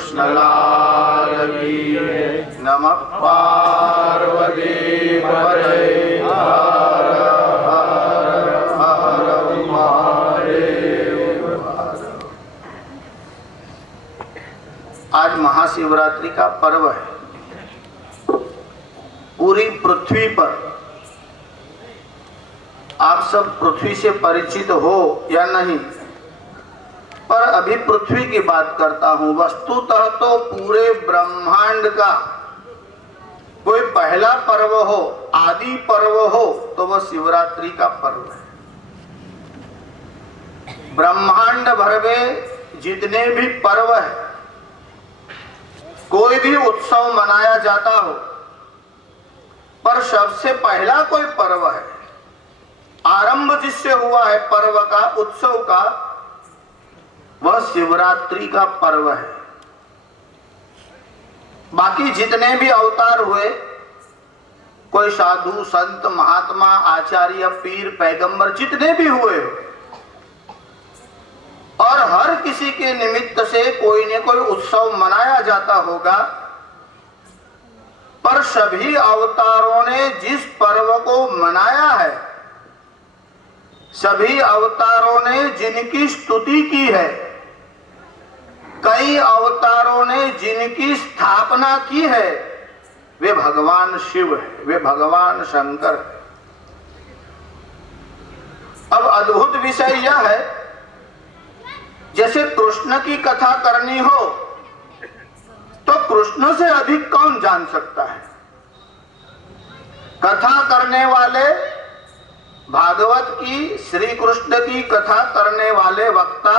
कृष्ण लाल की नमः पार्वती पतये हर हर हर महादेव। आज महाशिवरात्रि का पर्व है। पूरी पृथ्वी पर आप सब पृथ्वी से परिचित हो या नहीं, पर अभी पृथ्वी की बात करता हूं। वस्तुतः तो पूरे ब्रह्मांड का कोई पहला पर्व हो, आदि पर्व हो, तो वह शिवरात्रि का पर्व है। ब्रह्मांड भर में जितने भी पर्व है, कोई भी उत्सव मनाया जाता हो, पर सबसे पहला कोई पर्व है, आरंभ जिससे हुआ है पर्व का, उत्सव का, वह शिवरात्रि का पर्व है। बाकी जितने भी अवतार हुए, कोई साधु संत महात्मा आचार्य पीर पैगंबर जितने भी हुए, और हर किसी के निमित्त से कोई न कोई उत्सव मनाया जाता होगा, पर सभी अवतारों ने जिस पर्व को मनाया है, सभी अवतारों ने जिनकी स्तुति की है, कई अवतारों ने जिनकी स्थापना की है, वे भगवान शिव है, वे भगवान शंकर है। अब अद्भुत विषय यह है, जैसे कृष्ण की कथा करनी हो तो कृष्ण से अधिक कौन जान सकता है। कथा करने वाले, भागवत की, श्री कृष्ण की कथा करने वाले वक्ता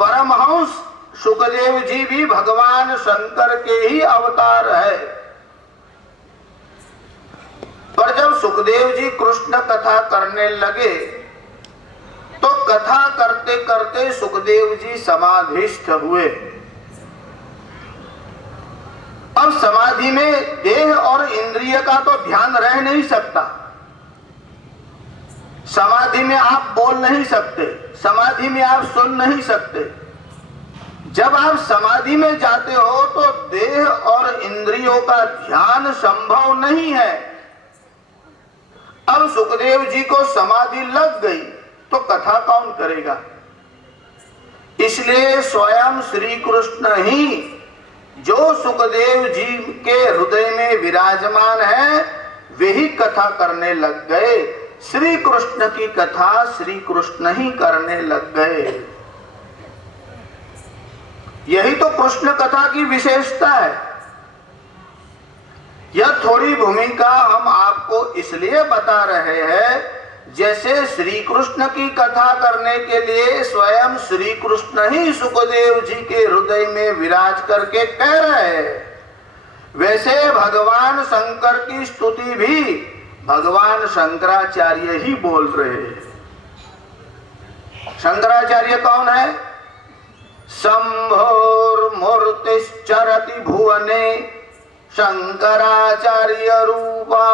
परमहंस सुखदेव जी भी भगवान शंकर के ही अवतार है। पर जब सुखदेव जी कृष्ण कथा करने लगे तो कथा करते करते सुखदेव जी समाधिस्थ हुए। अब समाधि में देह और इंद्रिय का तो ध्यान रह नहीं सकता। समाधि में आप बोल नहीं सकते, समाधि में आप सुन नहीं सकते। जब आप समाधि में जाते हो तो देह और इंद्रियों का ध्यान संभव नहीं है। अब सुखदेव जी को समाधि लग गई तो कथा कौन करेगा। इसलिए स्वयं श्री कृष्ण ही, जो सुखदेव जी के हृदय में विराजमान है, वे ही कथा करने लग गए। श्री कृष्ण की कथा श्री कृष्ण ही करने लग गए। यही तो कृष्ण कथा की विशेषता है। यह थोड़ी भूमिका हम आपको इसलिए बता रहे हैं, जैसे श्री कृष्ण की कथा करने के लिए स्वयं श्री कृष्ण ही सुखदेव जी के हृदय में विराज करके कह रहे हैं, वैसे भगवान शंकर की स्तुति भी भगवान शंकराचार्य ही बोल रहे हैं। शंकराचार्य कौन है? शंभोर्मूर्तिश्चरति भुवने शंकराचार्य रूपा।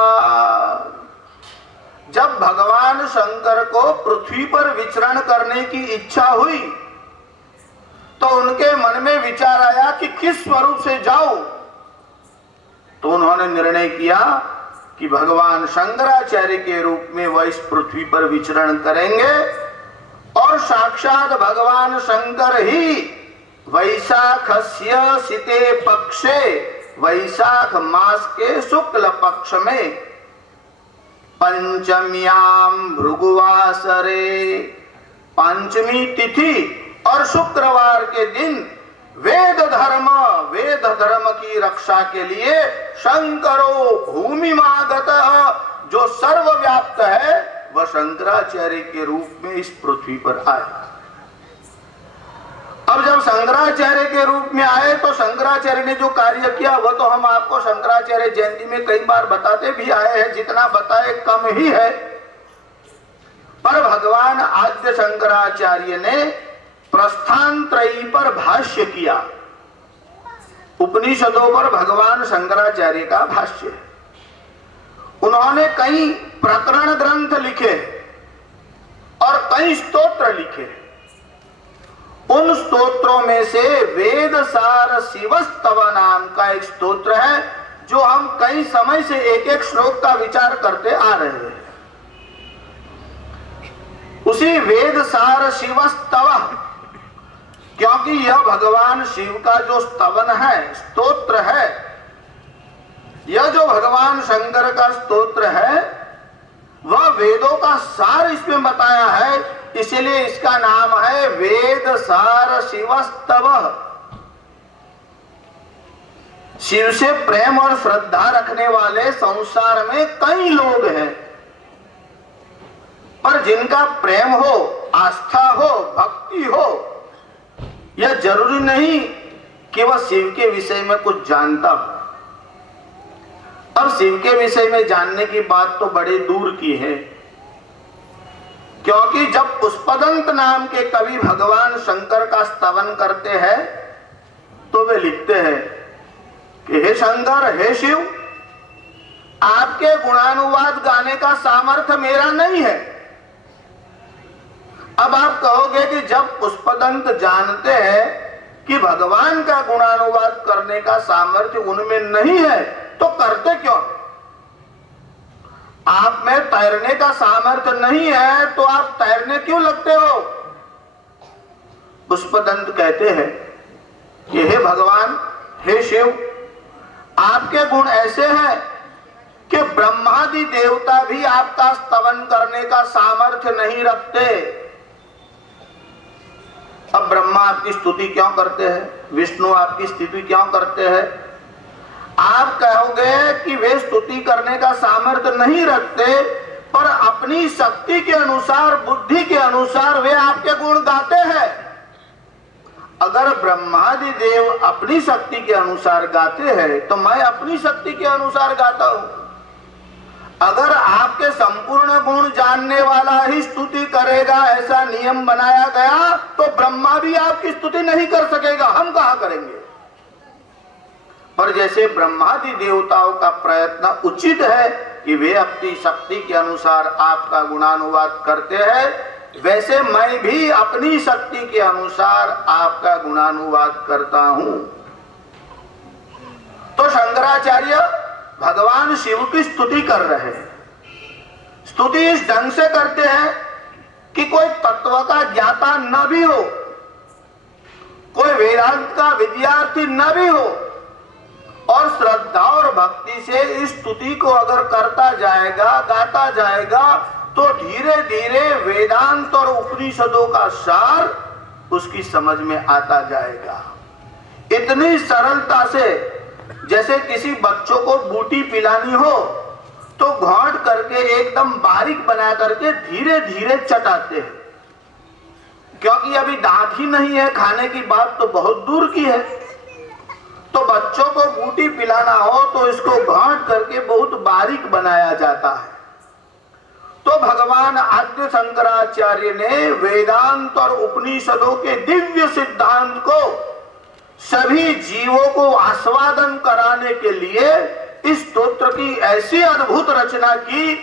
जब भगवान शंकर को पृथ्वी पर विचरण करने की इच्छा हुई तो उनके मन में विचार आया कि किस स्वरूप से जाऊं। तो उन्होंने निर्णय किया कि भगवान शंकराचार्य के रूप में वह इस पृथ्वी पर विचरण करेंगे, और साक्षात भगवान शंकर ही वैशाखस्य सिते पक्षे, वैशाख मास के शुक्ल पक्ष में पंचम्याम भृगुवासरे, पंचमी तिथि और शुक्रवार के दिन वेद धर्म की रक्षा के लिए शंकरो भूमिमागतः, जो सर्वव्याप्त है, वह शंकराचार्य के रूप में इस पृथ्वी पर आए। अब जब शंकराचार्य के रूप में आए तो शंकराचार्य ने जो कार्य किया वह तो हम आपको शंकराचार्य जयंती में कई बार बताते भी आए हैं, जितना बताए कम ही है। पर भगवान आद्य शंकराचार्य ने प्रस्थान त्रयी पर भाष्य किया। उपनिषदों पर भगवान शंकराचार्य का भाष्य है। उन्होंने कई प्रकरण ग्रंथ लिखे और कई स्तोत्र लिखे। उन स्तोत्रों में से वेद सार शिवस्तव नाम का एक स्तोत्र है जो हम कई समय से एक एक श्लोक का विचार करते आ रहे हैं। उसी वेद सार शिवस्तव, क्योंकि यह भगवान शिव का जो स्तवन है, स्तोत्र है, यह जो भगवान शंकर का स्तोत्र है वह वेदों का सार इसमें बताया है, इसीलिए इसका नाम है वेद सार शिवस्तव। शिव से प्रेम और श्रद्धा रखने वाले संसार में कई लोग हैं, पर जिनका प्रेम हो, आस्था हो, भक्ति हो, यह जरूरी नहीं कि वह शिव के विषय में कुछ जानता हो। अब शिव के विषय में जानने की बात तो बड़े दूर की है, क्योंकि जब पुष्पदंत नाम के कवि भगवान शंकर का स्तवन करते हैं तो वे लिखते हैं कि हे शंकर, हे शिव, आपके गुणानुवाद गाने का सामर्थ्य मेरा नहीं है। अब आप कहोगे कि जब पुष्पदंत जानते हैं कि भगवान का गुणानुवाद करने का सामर्थ्य उनमें नहीं है तो करते क्यों? आप में तैरने का सामर्थ्य नहीं है तो आप तैरने क्यों लगते हो? पुष्पदंत कहते हैं कि हे भगवान, हे शिव, आपके गुण ऐसे हैं कि ब्रह्मादि देवता भी आपका स्तवन करने का सामर्थ्य नहीं रखते। अब ब्रह्मा आपकी स्तुति क्यों करते हैं? विष्णु आपकी स्तुति क्यों करते हैं? आप कहोगे कि वे स्तुति करने का सामर्थ्य नहीं रखते, पर अपनी शक्ति के अनुसार, बुद्धि के अनुसार वे आपके गुण गाते हैं। अगर ब्रह्मादि देव अपनी शक्ति के अनुसार गाते हैं तो मैं अपनी शक्ति के अनुसार गाता हूं। अगर आपके संपूर्ण गुण जानने वाला ही स्तुति करेगा, ऐसा नियम बनाया गया, तो ब्रह्मा भी आपकी स्तुति नहीं कर सकेगा, हम कहां करेंगे? पर जैसे ब्रह्मादि देवताओं का प्रयत्न उचित है कि वे अपनी शक्ति के अनुसार आपका गुणानुवाद करते हैं, वैसे मैं भी अपनी शक्ति के अनुसार आपका गुणानुवाद करता हूं। तो शंकराचार्य भगवान शिव की स्तुति कर रहे हैं। स्तुति इस ढंग से करते हैं कि कोई तत्व का ज्ञाता न भी हो, कोई वेदांत का विद्यार्थी न भी हो, और श्रद्धा और भक्ति से इस स्तुति को अगर करता जाएगा, गाता जाएगा, तो धीरे धीरे वेदांत और उपनिषदों का सार उसकी समझ में आता जाएगा। इतनी सरलता से, जैसे किसी बच्चों को बूटी पिलानी हो तो घोंट करके एकदम बारीक बना करके धीरे धीरे चटाते हैं, क्योंकि अभी दांत ही नहीं है, खाने की बात तो बहुत दूर की है। तो बच्चों को बूटी पिलाना हो तो इसको घोंट करके बहुत बारीक बनाया जाता है। तो भगवान आद्य शंकराचार्य ने वेदांत और उपनिषदों के दिव्य सिद्धांत को सभी जीवों को आस्वादन कराने के लिए इस स्तोत्र की ऐसी अद्भुत रचना की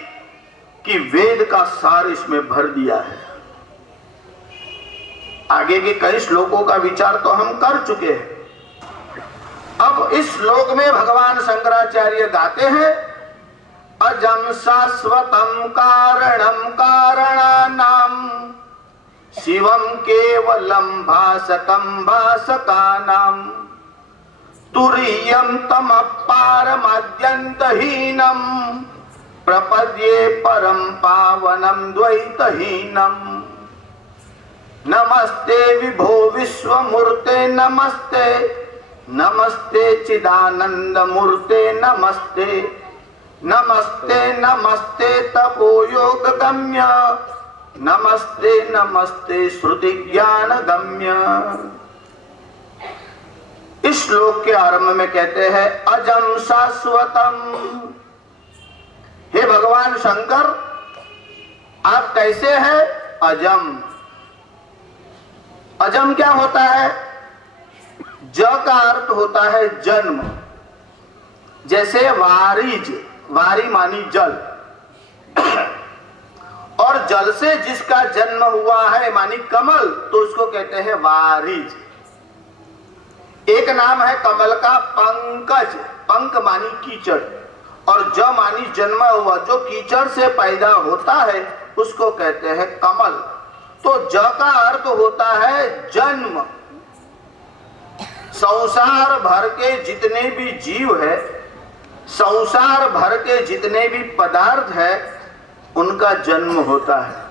कि वेद का सार इसमें भर दिया है। आगे के कई श्लोकों का विचार तो हम कर चुके हैं। अब इस श्लोक में भगवान शंकराचार्य गाते हैं, अजम शाश्वतम कारणम कारणानाम शिवम केवलम भासकम भासकानाम तुरीयम तमपारमाद्यन्तहीनम प्रपद्ये परम पावनम द्वैतहीनम नमस्ते विभो विश्वमूर्ते नमस्ते नमस्ते चिदानंद मूर्ते नमस्ते नमस्ते नमस्ते तपो योग गम्य नमस्ते नमस्ते श्रुति ज्ञान गम्य। इस श्लोक के आरंभ में कहते हैं अजम शाश्वतम। हे भगवान शंकर, आप कैसे हैं? अजम। अजम क्या होता है? ज का अर्थ होता है जन्म। जैसे वारिज, वारी मानी जल, और और जल से जिसका जन्म हुआ है मानी कमल, तो उसको कहते हैं वारिज। एक नाम है कमल का पंकज, पंक मानी कीचड़, और ज मानी जन्मा हुआ, जो कीचड़ से पैदा होता है उसको कहते हैं कमल। तो ज का अर्थ होता है जन्म। संसार भर के जितने भी जीव है, संसार भर के जितने भी पदार्थ है, उनका जन्म होता है।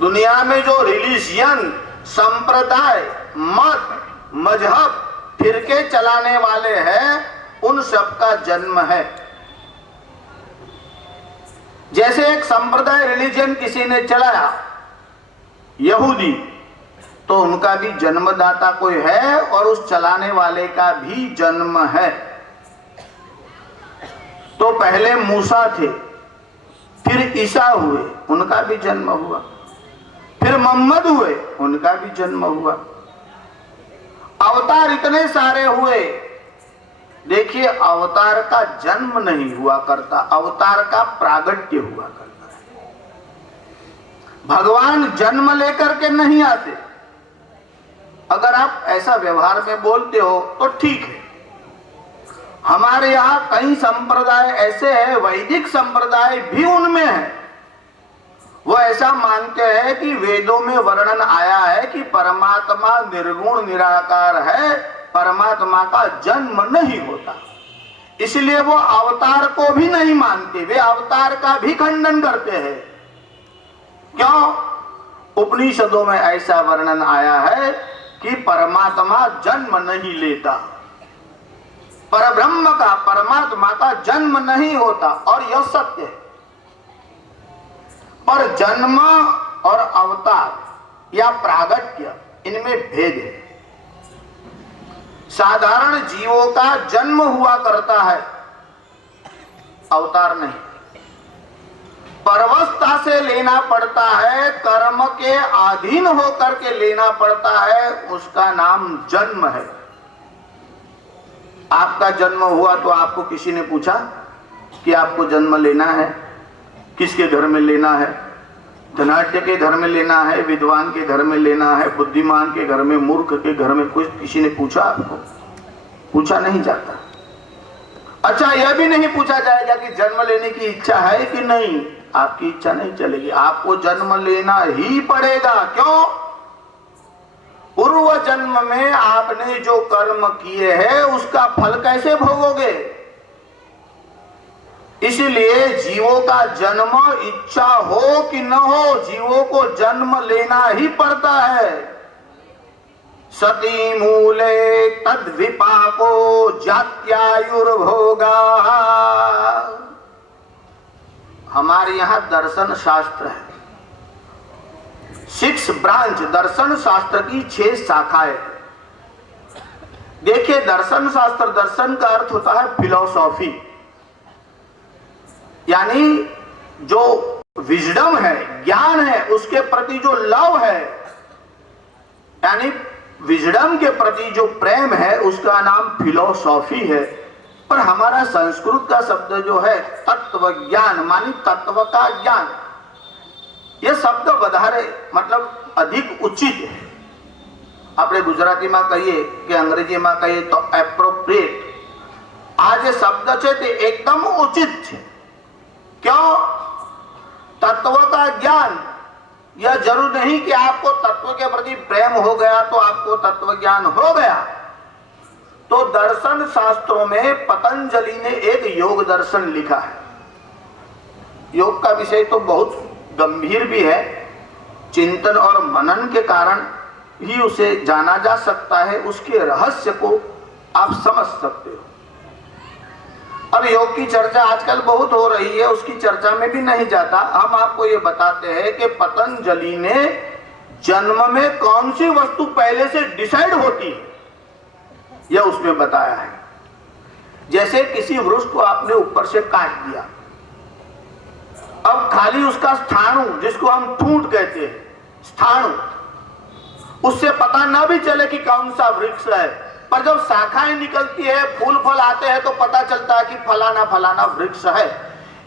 दुनिया में जो रिलीजियन, संप्रदाय, मत, मजहब, फिरके चलाने वाले हैं, उन सब का जन्म है। जैसे एक संप्रदाय रिलीजन किसी ने चलाया, यहूदी, तो उनका भी जन्मदाता कोई है और उस चलाने वाले का भी जन्म है। तो पहले मूसा थे, फिर ईसा हुए, उनका भी जन्म हुआ, फिर मोहम्मद हुए, उनका भी जन्म हुआ। अवतार इतने सारे हुए। देखिए, अवतार का जन्म नहीं हुआ करता, अवतार का प्रागट्य हुआ करता है। भगवान जन्म लेकर के नहीं आते। अगर आप ऐसा व्यवहार में बोलते हो तो ठीक है। हमारे यहाँ कई संप्रदाय ऐसे हैं, वैदिक संप्रदाय भी उनमें है, वो ऐसा मानते हैं कि वेदों में वर्णन आया है कि परमात्मा निर्गुण निराकार है, परमात्मा का जन्म नहीं होता, इसलिए वो अवतार को भी नहीं मानते, वे अवतार का भी खंडन करते हैं। क्यों? उपनिषदों में ऐसा वर्णन आया है कि परमात्मा जन्म नहीं लेता, परब्रह्म का, परमात्मा का जन्म नहीं होता, और यह सत्य है। पर जन्म और अवतार या प्रागट्य, इनमें भेद है। साधारण जीवों का जन्म हुआ करता है, अवतार नहीं। परवस्था से लेना पड़ता है, कर्म के अधीन होकर के लेना पड़ता है, उसका नाम जन्म है। आपका जन्म हुआ तो आपको किसी ने पूछा कि आपको जन्म लेना है, किसके घर में लेना है? धनाढ्य के घर में लेना है, विद्वान के घर में लेना है, बुद्धिमान के घर में, मूर्ख के घर में? कुछ किसी ने पूछा आपको? पूछा नहीं जाता। अच्छा, यह भी नहीं पूछा जाएगा कि जन्म लेने की इच्छा है कि नहीं। आपकी इच्छा नहीं चलेगी, आपको जन्म लेना ही पड़ेगा। क्यों? पूर्व जन्म में आपने जो कर्म किए हैं उसका फल कैसे भोगोगे? इसलिए जीवों का जन्म, इच्छा हो कि न हो, जीवों को जन्म लेना ही पड़ता है। सती मूले तद विपाको जात्यायुर्भोगा। हमारे यहाँ दर्शन शास्त्र है, 6 ब्रांच, दर्शन शास्त्र की 6 शाखाएं। देखिए, दर्शन शास्त्र, दर्शन का अर्थ होता है फिलॉसॉफी, यानी जो विजडम है, ज्ञान है, उसके प्रति जो लव है, यानी विजडम के प्रति जो प्रेम है, उसका नाम फिलॉसॉफी है। पर हमारा संस्कृत का शब्द जो है तत्व ज्ञान, मानी तत्व का ज्ञान, यह शब्द વધારે मतलब अधिक उचित है। આપણે ગુજરાતીમાં કહીએ કે અંગ્રેજીમાં કહીએ તો એપ્રોપ્રિએટ, આ જે શબ્દ છે તે એકદમ ઉચિત છે। क्यों? तत्व का ज्ञान। यह जरूर नहीं कि आपको तत्व के प्रति प्रेम हो गया तो आपको तत्व ज्ञान हो गया। तो दर्शन शास्त्रों में पतंजलि ने एक योग दर्शन लिखा है। योग का विषय तो बहुत गंभीर भी है, चिंतन और मनन के कारण ही उसे जाना जा सकता है, उसके रहस्य को आप समझ सकते हो। अब योग की चर्चा आजकल बहुत हो रही है, उसकी चर्चा में भी नहीं जाता। हम आपको ये बताते हैं कि पतंजलि ने जन्म में कौन सी वस्तु पहले से डिसाइड होती है, यह उसमें बताया है। जैसे किसी वृक्ष को आपने ऊपर से काट दिया, अब खाली उसका स्थाणु, जिसको हम ठूंठ कहते हैं, स्थाणु, उससे पता न भी चले कि कौन सा वृक्ष है, पर जब शाखाएं निकलती है, फूल फल आते हैं, तो पता चलता है कि फलाना फलाना वृक्ष है।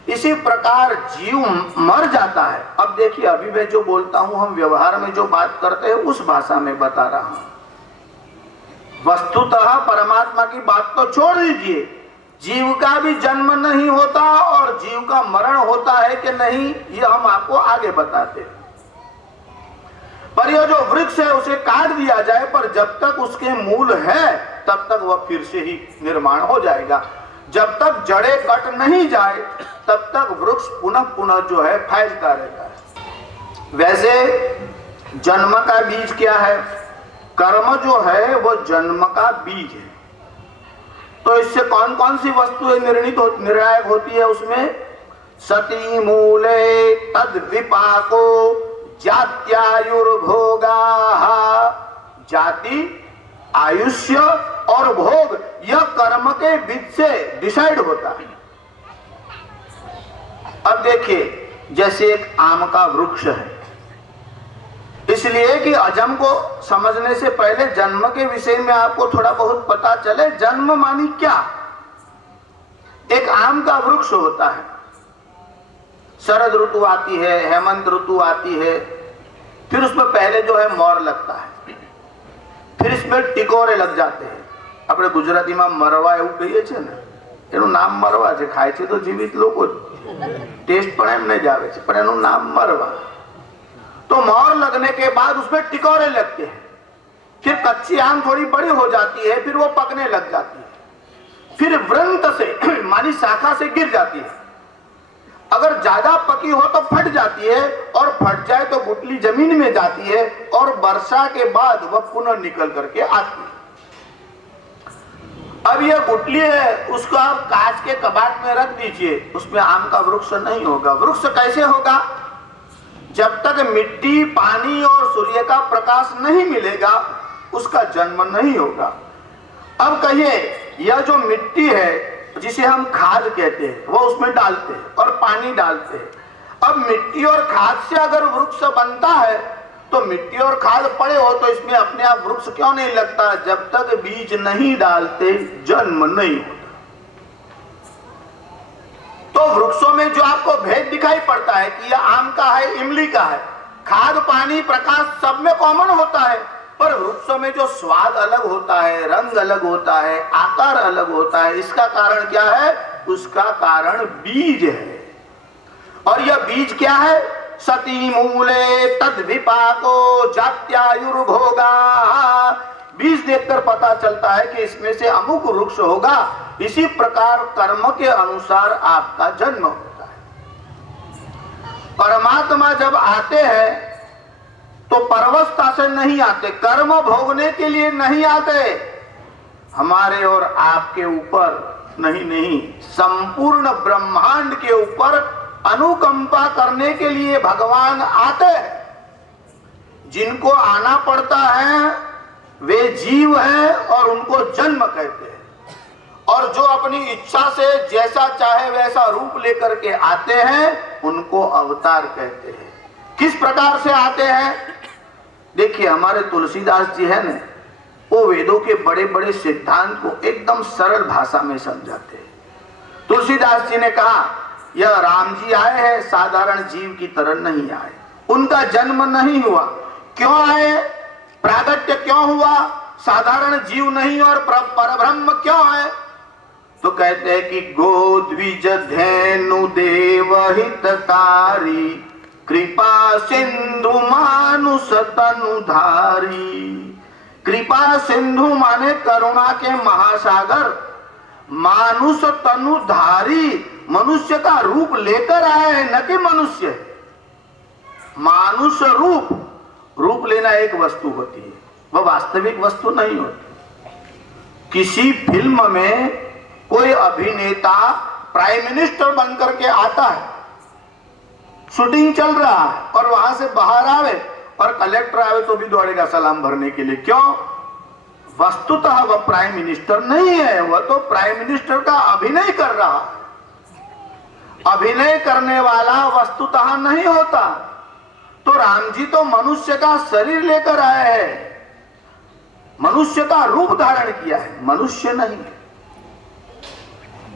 इसी प्रकार जीव मर जाता है। अब देखिए, अभी मैं जो बोलता हूं, हम व्यवहार में जो बात करते हैं उस भाषा में बता रहा हूं। वस्तुतः परमात्मा की बात तो छोड़ दीजिए, जीव का भी जन्म नहीं होता और जीव का मरण होता है कि नहीं, ये हम आपको आगे बताते हैं। पर यह जो वृक्ष है उसे काट दिया जाए, पर जब तक उसके मूल है तब तक वह फिर से ही निर्माण हो जाएगा। जब तक जड़ें कट नहीं जाए तब तक वृक्ष पुनः पुनः जो है फैलता रहता है। वैसे जन्म का बीज क्या है? कर्म जो है वो जन्म का बीज है। तो इससे कौन कौन सी वस्तुएं निर्णायक होती है उसमें? सती मूले तद विपाको जात्यायुर्भोगा। जाति, आयुष्य और भोग यह कर्म के बीच से डिसाइड होता है। अब देखिए, जैसे एक आम का वृक्ष है, इसलिए कि अजम को समझने से पहले जन्म के विषय में आपको थोड़ा बहुत पता चले। जन्म मानी क्या? एक आम का वृक्ष होता है, शरद ऋतु आती है, हेमंत ऋतु आती है, फिर उसमें पहले जो है मोर लगता है, फिर इसमें टिकोरे लग जाते हैं। આપણે ગુજરાતીમાં મરવા એવું કહીએ છીએ ને, એનું નામ મરવા છે। ખાય છે તો જીવિત લોકો જ, ટેસ્ટ પણ એમને જ આવે છે, પણ એનું નામ મરવા। तो मोर लगने के बाद उसमें टिकोरे लगते हैं, फिर कच्ची आम थोड़ी बड़ी हो जाती है, फिर वो पकने लग जाती है, फिर वृंत से मानी शाखा से गिर जाती है। अगर ज्यादा पकी हो तो फट जाती है, और फट जाए तो गुठली जमीन में जाती है, और वर्षा के बाद वह पुनः निकल करके आती है। अब यह गुठली है, उसको आप कांच के कबाड़ में रख दीजिए, उसमें आम का वृक्ष नहीं होगा। वृक्ष कैसे होगा? जब तक मिट्टी, पानी और सूर्य का प्रकाश नहीं मिलेगा उसका जन्म नहीं होगा। अब कहिए, यह जो मिट्टी है जिसे हम खाद कहते हैं, वो उसमें डालते हैं और पानी डालते हैं। अब मिट्टी और खाद से अगर वृक्ष बनता है तो मिट्टी और खाद पड़े हो तो इसमें अपने आप वृक्ष क्यों नहीं लगता? जब तक बीज नहीं डालते जन्म नहीं होता। तो वृक्षों में जो आपको भेद दिखाई पड़ता है कि यह आम का है, इमली का है, खाद, पानी, प्रकाश सब में कॉमन होता है, पर वृक्षों में जो स्वाद अलग होता है, रंग अलग होता है, आकार अलग होता है, इसका कारण क्या है? उसका कारण बीज है। और यह बीज क्या है? सती मूले तद विपाको जात्यायुर्भोगा। बीज देखकर पता चलता है कि इसमें से अमुक वृक्ष होगा। इसी प्रकार कर्म के अनुसार आपका जन्म होता है। परमात्मा जब आते हैं तो परवस्था से नहीं आते, कर्म भोगने के लिए नहीं आते, हमारे और आपके ऊपर नहीं, संपूर्ण ब्रह्मांड के ऊपर अनुकंपा करने के लिए भगवान आते हैं। जिनको आना पड़ता है वे जीव हैं और उनको जन्म कहते हैं, और जो अपनी इच्छा से जैसा चाहे वैसा रूप लेकर के आते हैं उनको अवतार कहते हैं। किस प्रकार से आते हैं? देखिए, हमारे तुलसीदास जी है ना, वो वेदों के बड़े बड़े सिद्धांत को एकदम सरल भाषा में समझाते हैं। तुलसीदास जी ने कहा, यह राम जी आए हैं, साधारण जीव की तरह नहीं आए, उनका जन्म नहीं हुआ। क्यों आए? प्रागट्य क्यों हुआ? साधारण जीव नहीं और परब्रह्म क्यों है? तो कहते हैं कि गोद्विज धेनु देव हितकारी, कृपा सिंधु मानुष तनुधारी। कृपा सिंधु माने करुणा के महासागर, मानुष तनुधारी मनुष्य का रूप लेकर आए हैं, न कि मनुष्य। मानुष रूप लेना एक वस्तु होती है, वह वास्तविक वस्तु नहीं होती। किसी फिल्म में कोई अभिनेता प्राइम मिनिस्टर बनकर के आता है, शूटिंग चल रहा है, और वहां से बाहर आवे और कलेक्टर आवे तो भी दौड़ेगा सलाम भरने के लिए। क्यों? वस्तुतः वह प्राइम मिनिस्टर नहीं है, वह तो प्राइम मिनिस्टर का अभिनय कर रहा है। अभिनय करने वाला वस्तुतः नहीं होता। तो राम जी तो मनुष्य का शरीर लेकर आए हैं, मनुष्य का रूप धारण किया है, मनुष्य नहीं है।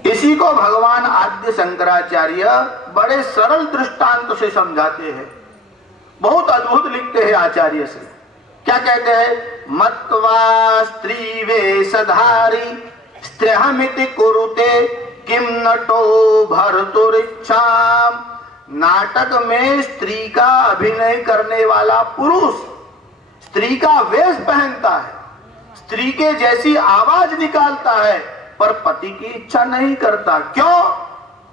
इसी को भगवान आद्य शंकराचार्य बड़े सरल दृष्टांत से समझाते हैं, बहुत अद्भुत लिखते हैं आचार्य से। क्या कहते हैं? मत्वा स्त्री वेशधारी स्त्रेहमिति कुरुते किम नटो भर्तुरिच्छाम। नाटक में स्त्री का अभिनय करने वाला पुरुष स्त्री का वेश पहनता है, स्त्री के जैसी आवाज निकालता है, पर पति की इच्छा नहीं करता। क्यों?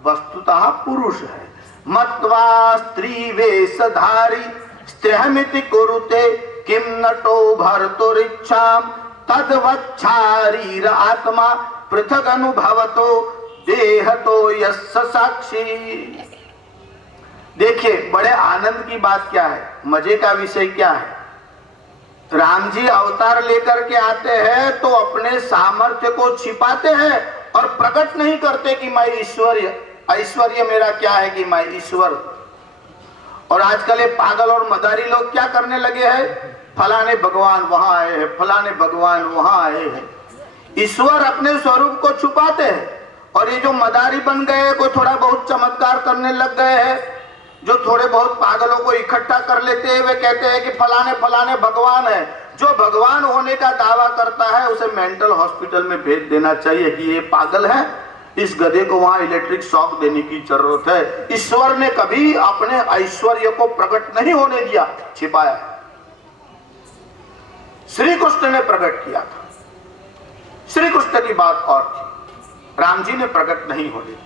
वस्तुतः पुरुष है। मत्वा स्त्री वेशधारी स्त्रेहमिति कुरुते किम नटो भर्तुरिच्छाम तद्वच्छारीर आत्मा पृथक अनुभवतो देहतो यस्य साक्षी। देखिए बड़े आनंद की बात क्या है, मजे का विषय क्या है। राम जी अवतार लेकर के आते हैं तो अपने सामर्थ्य को छिपाते हैं और प्रकट नहीं करते कि मैं ऐश्वर्य मेरा क्या है कि मैं ईश्वर। और आजकल ये पागल और मदारी लोग क्या करने लगे हैं? फलाने भगवान वहां आए हैं, फलाने भगवान वहां आए हैं। ईश्वर अपने स्वरूप को छुपाते हैं। और ये जो मदारी बन गए, कोई थोड़ा बहुत चमत्कार करने लग गए हैं, जो थोड़े बहुत पागलों को इकट्ठा कर लेते हैं, वे कहते हैं कि फलाने फलाने भगवान है। जो भगवान होने का दावा करता है उसे मेंटल हॉस्पिटल में भेज देना चाहिए कि ये पागल है, इस गधे को वहां इलेक्ट्रिक शॉक देने की जरूरत है। ईश्वर ने कभी अपने ऐश्वर्य को प्रकट नहीं होने दिया, छिपाया। श्री कृष्ण ने प्रकट किया था। श्री कृष्ण की बात और थी, राम जी ने प्रकट नहीं होने दिया।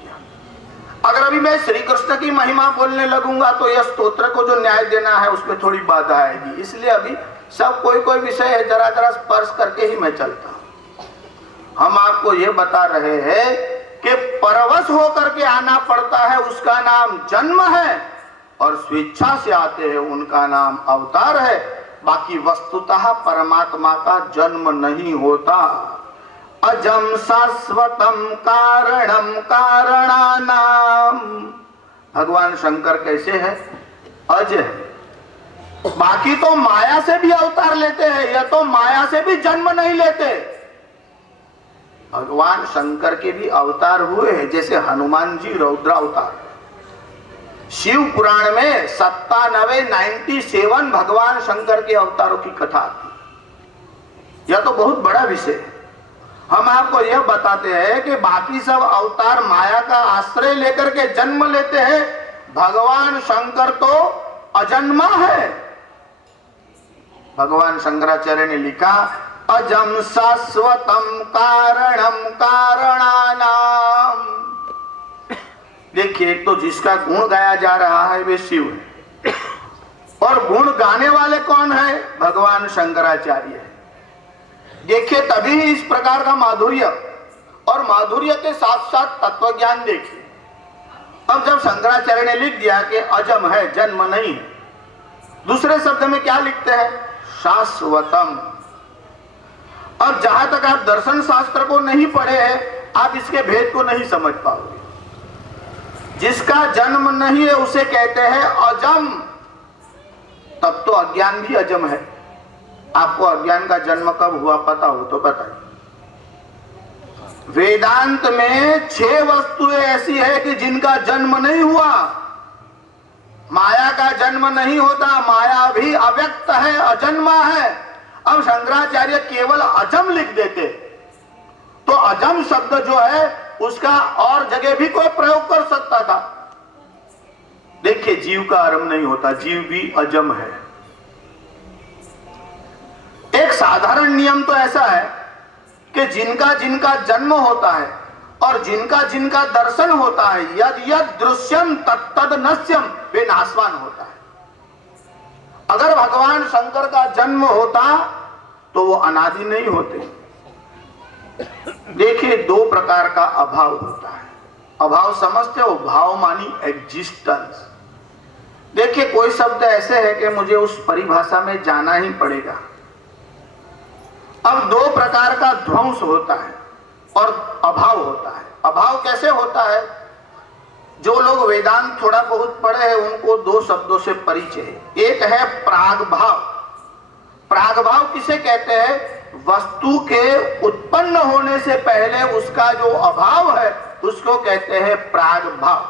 अगर अभी मैं श्री कृष्ण की महिमा बोलने लगूंगा तो यह स्तोत्र को जो न्याय देना है उसमें थोड़ी बाधा आएगी। इसलिए अभी सब कोई विषय है, जरा जरा स्पर्श करके ही मैं चलता हूं। हम आपको यह बता रहे हैं कि परवश होकर के आना पड़ता है, उसका नाम जन्म है, और स्वेच्छा से आते हैं उनका नाम अवतार है। बाकी वस्तुतः परमात्मा का जन्म नहीं होता। अजम शाश्वतम कारणम कारणानाम। भगवान शंकर कैसे है? अज है। बाकी तो माया से भी अवतार लेते हैं, या तो माया से भी जन्म नहीं लेते। भगवान शंकर के भी अवतार हुए हैं, जैसे हनुमान जी रौद्रावतार। शिव पुराण में 97 भगवान शंकर के अवतारों की कथा आती। यह तो बहुत बड़ा विषय है। हम आपको यह बताते हैं कि बाकी सब अवतार माया का आश्रय लेकर के जन्म लेते हैं, भगवान शंकर तो अजन्मा है। भगवान शंकराचार्य ने लिखा अजम शाश्वतम कारणम कारणानाम। देखिए, एक तो जिसका गुण गाया जा रहा है वे शिव है, और गुण गाने वाले कौन है? भगवान शंकराचार्य है। देखिए, तभी इस प्रकार का माधुर्य, और माधुर्य के साथ साथ तत्व ज्ञान देखिए। अब जब शंकराचार्य ने लिख दिया कि अजम है, जन्म नहीं है, दूसरे शब्द में क्या लिखते हैं? शाश्वतम। अब जहां तक आप दर्शन शास्त्र को नहीं पढ़े हैं, आप इसके भेद को नहीं समझ पाओगे। जिसका जन्म नहीं है उसे कहते हैं अजम। तब तो अज्ञान भी अजम है। आपको अज्ञान का जन्म कब हुआ पता हो तो बताइए। वेदांत में 6 वस्तुएं ऐसी है कि जिनका जन्म नहीं हुआ। माया का जन्म नहीं होता, माया भी अव्यक्त है, अजन्मा है। अब शंकराचार्य केवल अजम लिख देते तो अजम शब्द जो है उसका और जगह भी कोई प्रयोग कर सकता था। देखिए, जीव का आरंभ नहीं होता, जीव भी अजम है। एक साधारण नियम तो ऐसा है कि जिनका जिनका जन्म होता है और जिनका जिनका दर्शन होता है, यद यद दृश्यम तत्तद नश्यम, वे नाशवान होता है। अगर भगवान शंकर का जन्म होता तो वो अनादि नहीं होते। देखिए, 2 प्रकार का अभाव होता है। अभाव समझते हो? भाव मानी एग्जिस्टेंस। देखिए, कोई शब्द ऐसे है कि मुझे उस परिभाषा में जाना ही पड़ेगा। अब 2 प्रकार का ध्वंस होता है और अभाव होता है। अभाव कैसे होता है? जो लोग वेदांत थोड़ा बहुत पढ़े हैं उनको 2 शब्दों से परिचय है। एक है प्राग भाव। प्राग भाव किसे कहते हैं? वस्तु के उत्पन्न होने से पहले उसका जो अभाव है उसको कहते हैं प्राग भाव।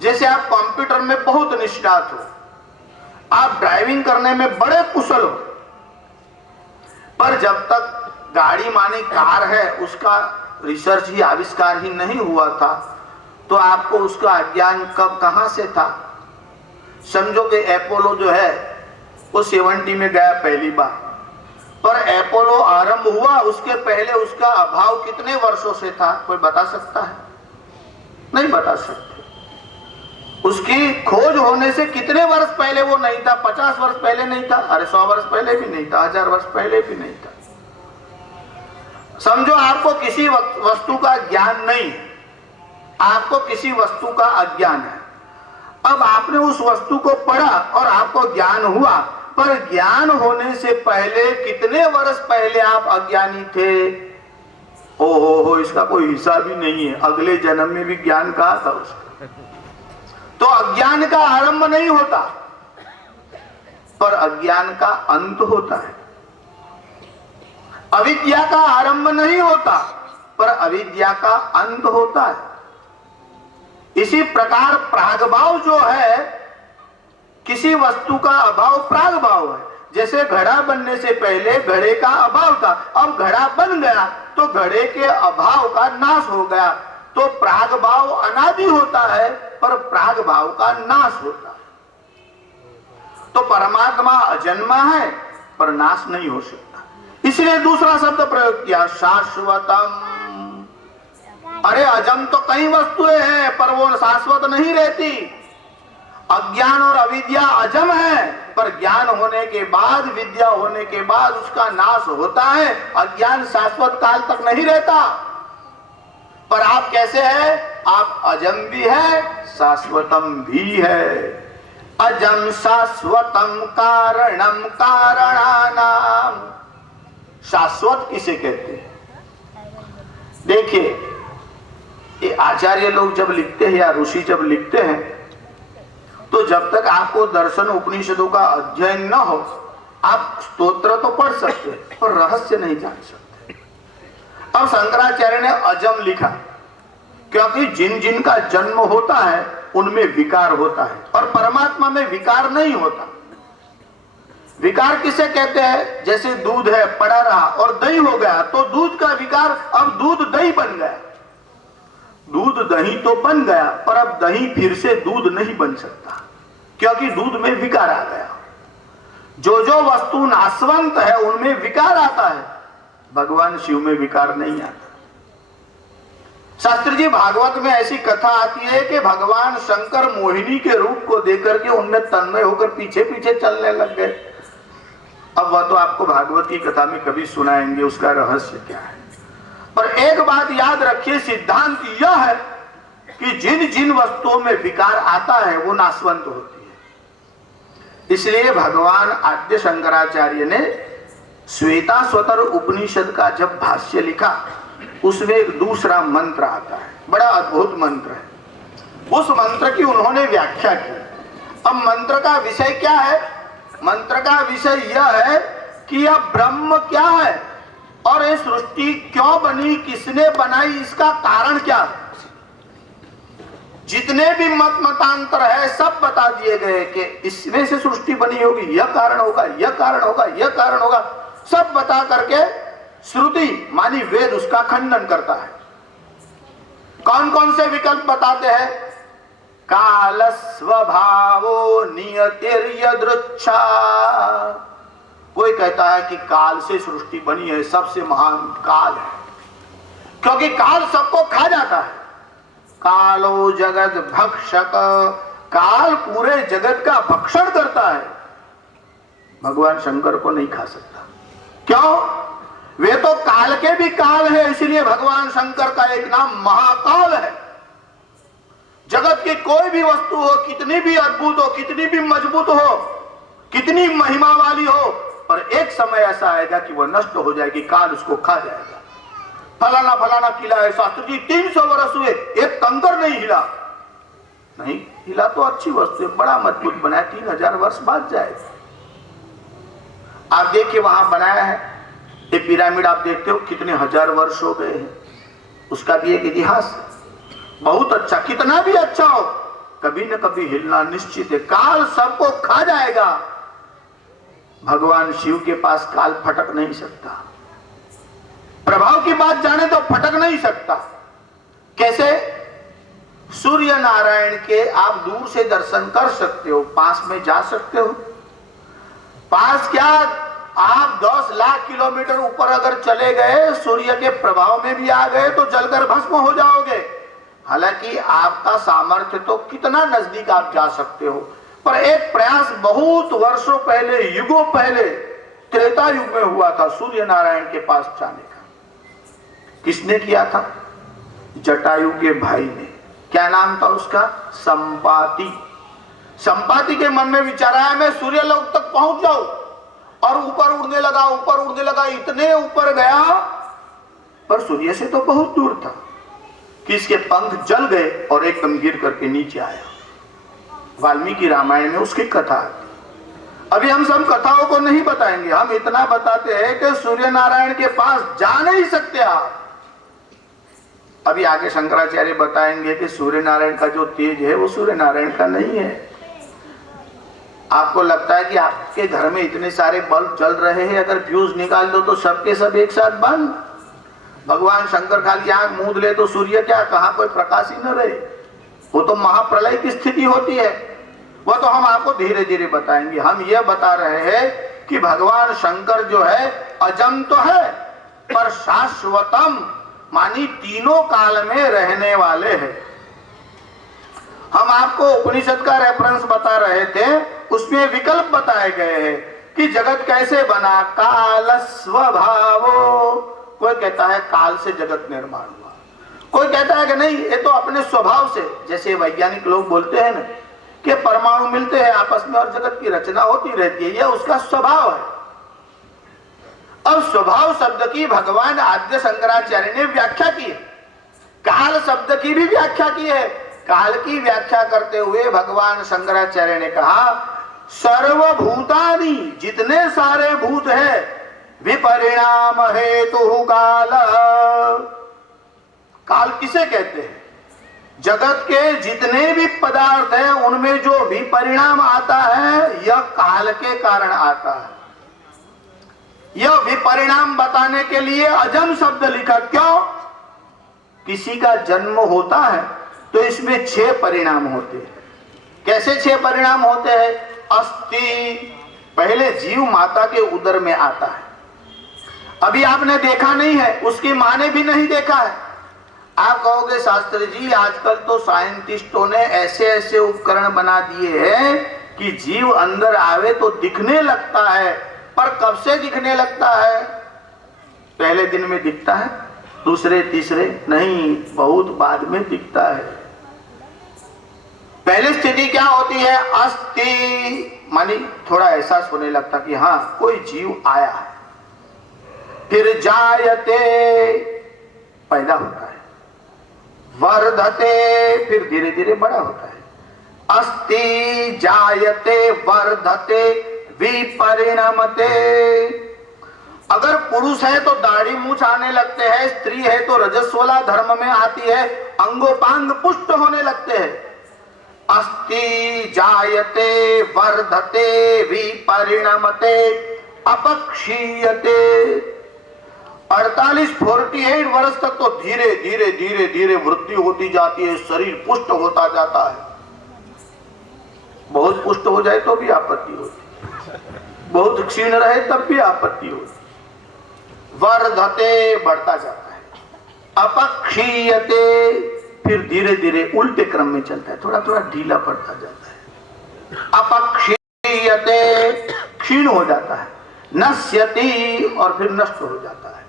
जैसे आप कंप्यूटर में बहुत निष्णात हो, आप ड्राइविंग करने में बड़े कुशल हो, पर जब तक गाड़ी माने कार है उसका रिसर्च ही आविष्कार ही नहीं हुआ था, तो आपको उसका ज्ञान कब कहां से था। समझो कि अपोलो जो है वो 70 में गया पहली बार, पर अपोलो आरंभ हुआ उसके पहले उसका अभाव कितने वर्षों से था, कोई बता सकता है? नहीं बता सकते। उसकी खोज होने से कितने वर्ष पहले वो नहीं था? 50 वर्ष पहले नहीं था, अरे 100 वर्ष पहले भी नहीं था, 1000 वर्ष पहले भी नहीं था। समझो आपको किसी वस्तु का ज्ञान नहीं, आपको किसी वस्तु का अज्ञान है। अब आपने उस वस्तु को पढ़ा और आपको ज्ञान हुआ, पर ज्ञान होने से पहले कितने वर्ष पहले आप अज्ञानी थे? ओहो, इसका कोई हिसाब ही नहीं है। अगले जन्म में भी ज्ञान कहा था उसका। तो अज्ञान का आरंभ नहीं होता, पर अज्ञान का अंत होता है। अविद्या का आरंभ नहीं होता, पर अविद्या का अंत होता है। इसी प्रकार प्रागभाव जो है, किसी वस्तु का अभाव प्रागभाव है। जैसे घड़ा बनने से पहले घड़े का अभाव था, अब घड़ा बन गया तो घड़े के अभाव का नाश हो गया। तो प्रागभाव अनादि होता है, पर प्रागभाव का नाश होता है। तो परमात्मा अजन्मा है, पर नाश नहीं हो सकता। इसलिए दूसरा शब्द प्रयोग किया, शाश्वतम। अरे अजम तो कई वस्तुएं हैं, पर वो शाश्वत नहीं रहती। अज्ञान और अविद्या अजम है, पर ज्ञान होने के बाद, विद्या होने के बाद उसका नाश होता है। अज्ञान शाश्वत काल तक नहीं रहता। पर आप कैसे हैं? आप अजम भी है, शाश्वतम भी है। अजम शाश्वतम कारणम कारणानाम। शाश्वत किसे कहते हैं? देखिए, ये आचार्य लोग जब लिखते हैं या ऋषि जब लिखते हैं, तो जब तक आपको दर्शन उपनिषदों का अध्ययन न हो, आप स्तोत्र तो पढ़ सकते हैं, पर रहस्य नहीं जान सकते। अब शंकराचार्य ने अजम लिखा, क्योंकि जिन जिन का जन्म होता है उनमें विकार होता है, और परमात्मा में विकार नहीं होता। विकार किसे कहते हैं? जैसे दूध है, पड़ा रहा और दही हो गया, तो दूध का विकार, अब दूध दही बन गया। दूध दही तो बन गया, पर अब दही फिर से दूध नहीं बन सकता, क्योंकि दूध में विकार आ गया। जो जो वस्तु नाशवंत है उनमें विकार आता है, भगवान शिव में विकार नहीं आता। शास्त्री जी भागवत में ऐसी कथा आती है कि भगवान शंकर मोहिनी के रूप को देकर के उनमें तन्मय होकर पीछे पीछे चलने लग गए। अब वह तो आपको भागवत की कथा में कभी सुनाएंगे, उसका रहस्य क्या है। पर एक बात याद रखिए, सिद्धांत यह है कि जिन जिन वस्तुओं में विकार आता है वो नाशवंत होती है। इसलिए भगवान आद्य शंकराचार्य ने श्वेताश्वतर उपनिषद का जब भाष्य लिखा, उसमें एक दूसरा मंत्र आता है, बड़ा अद्भुत मंत्र है। उस मंत्र की उन्होंने व्याख्या की। अब मंत्र का विषय क्या है? मंत्र का विषय यह है कि यह ब्रह्म क्या है और ये सृष्टि क्यों बनी, किसने बनाई, इसका कारण क्या है। जितने भी मत मतांतर है सब बता दिए गए कि इसमें से सृष्टि बनी होगी, यह कारण होगा, यह कारण होगा, यह कारण होगा, सब बता करके श्रुति मानी वेद उसका खंडन करता है। कौन कौन से विकल्प बताते हैं? काल स्वभावो नियतिर्यदृच्छा। कोई कहता है कि काल से सृष्टि बनी है, सबसे महान काल है, क्योंकि काल सबको खा जाता है। कालो जगत भक्षक, काल पूरे जगत का भक्षण करता है। भगवान शंकर को नहीं खा सकता। क्यों? वे तो काल के भी काल है, इसलिए भगवान शंकर का एक नाम महाकाल है। जगत की कोई भी वस्तु हो, कितनी भी अद्भुत हो, कितनी भी मजबूत हो, कितनी महिमा वाली हो, पर एक समय ऐसा आएगा कि वह नष्ट हो जाएगी, काल उसको खा जाएगा। फलाना फलाना किला है, शास्त्री जी 300 वर्ष हुए, एक कंकर नहीं हिला। नहीं हिला तो अच्छी वस्तु है, बड़ा मजबूत बनाया, 3000 वर्ष बाद जाएगा। आप देखिए वहां बनाया है ये पिरामिड, आप देखते हो कितने हजार वर्ष हो गए हैं, उसका भी एक इतिहास है। बहुत अच्छा, कितना भी अच्छा हो, कभी न कभी हिलना निश्चित है। काल सबको खा जाएगा, भगवान शिव के पास काल फटक नहीं सकता। प्रभाव की बात जाने तो फटक नहीं सकता। कैसे? सूर्य नारायण के आप दूर से दर्शन कर सकते हो, पास में जा सकते हो? पास क्या, आप 10 लाख किलोमीटर ऊपर अगर चले गए, सूर्य के प्रभाव में भी आ गए तो जलकर भस्म हो जाओगे। हालांकि आपका सामर्थ्य तो कितना नजदीक आप जा सकते हो, पर एक प्रयास बहुत वर्षों पहले, युगों पहले, त्रेता युग में हुआ था सूर्य नारायण के पास जाने का। किसने किया था? जटायु के भाई ने। क्या नाम था उसका? संपाति। संपाति के मन में विचार आया, मैं सूर्य लोक तक पहुंच जाऊं, और ऊपर उड़ने लगा, ऊपर उड़ने लगा, इतने ऊपर गया, पर सूर्य से तो बहुत दूर था कि इसके पंख जल गए और एकदम गिर करके नीचे आया। वाल्मीकि रामायण में उसकी कथा है। अभी हम सब कथाओं को नहीं बताएंगे, हम इतना बताते हैं कि सूर्य नारायण के पास जा नहीं सकते आप। अभी आगे शंकराचार्य बताएंगे कि सूर्य नारायण का जो तेज है वो सूर्य नारायण का नहीं है। आपको लगता है कि आपके घर में इतने सारे बल्ब जल रहे हैं, अगर फ्यूज निकाल दो तो सबके सब एक साथ बंद। भगवान शंकर खाली आंख मूंद ले तो सूर्य क्या, कहां कोई प्रकाश ही न रहे। वो तो महाप्रलय की स्थिति होती है। वो तो हम आपको धीरे धीरे बताएंगे। हम ये बता रहे हैं कि भगवान शंकर जो है अजम तो है, पर शाश्वतम, मानी तीनों काल में रहने वाले हैं। हम आपको उपनिषद का रेफरेंस बता रहे थे, उसमें विकल्प बताए गए हैं कि जगत कैसे बना। काल स्वभावो, कोई कहता है काल से जगत निर्माण हुआ, कोई कहता है कि नहीं ये तो अपने स्वभाव से, जैसे वैज्ञानिक लोग बोलते हैं ना कि परमाणु मिलते हैं आपस में और जगत की रचना होती रहती है, यह उसका स्वभाव है। अब स्वभाव शब्द की भगवान आद्य शंकराचार्य ने व्याख्या की है, काल शब्द की भी व्याख्या की है। काल की व्याख्या करते हुए भगवान शंकराचार्य ने कहा, सर्वभूतानि, जितने सारे भूत है, विपरिणाम हेतु काल। काल किसे कहते हैं? जगत के जितने भी पदार्थ हैं उनमें जो विपरिणाम आता है यह काल के कारण आता है। यह विपरिणाम बताने के लिए अजम शब्द लिखा। क्यों? किसी का जन्म होता है तो इसमें 6 परिणाम होते हैं। कैसे 6 परिणाम होते हैं? अस्थि, पहले जीव माता के उदर में आता है, अभी आपने देखा नहीं है, उसकी मां ने भी नहीं देखा है। आप कहोगे शास्त्री जी आजकल तो साइंटिस्टों ने ऐसे ऐसे उपकरण बना दिए हैं कि जीव अंदर आवे तो दिखने लगता है, पर कब से दिखने लगता है? पहले दिन में दिखता है, दूसरे तीसरे नहीं, बहुत बाद में दिखता है। पहली स्थिति क्या होती है? अस्थि, मानी थोड़ा एहसास होने लगता कि हाँ कोई जीव आया है। फिर जायते, पैदा होता है, वर्धते, फिर धीरे धीरे बड़ा होता है। अस्थि, जायते, वर्धते, विपरिणमते। अगर पुरुष है तो दाढ़ी मूछ आने लगते हैं, स्त्री है तो रजस्वला धर्म में आती है, अंगोपांग पुष्ट होने लगते हैं। अस्थि, जायते, वर्धते, विपरिणमते, अपक्षीयते। 48 वर्ष तक तो धीरे धीरे धीरे धीरे वृद्धि होती जाती है, शरीर पुष्ट होता जाता है। बहुत पुष्ट हो जाए तो भी आपत्ति होती, बहुत क्षीण रहे तब भी आपत्ति होती। वर्धते, बढ़ता जाता है। अपक्षीयते, फिर धीरे धीरे उल्टे क्रम में चलता है, थोड़ा थोड़ा ढीला पड़ता जाता है। अपक्षीयते, क्षीण हो जाता है। नश्यति, और फिर नष्ट हो जाता है।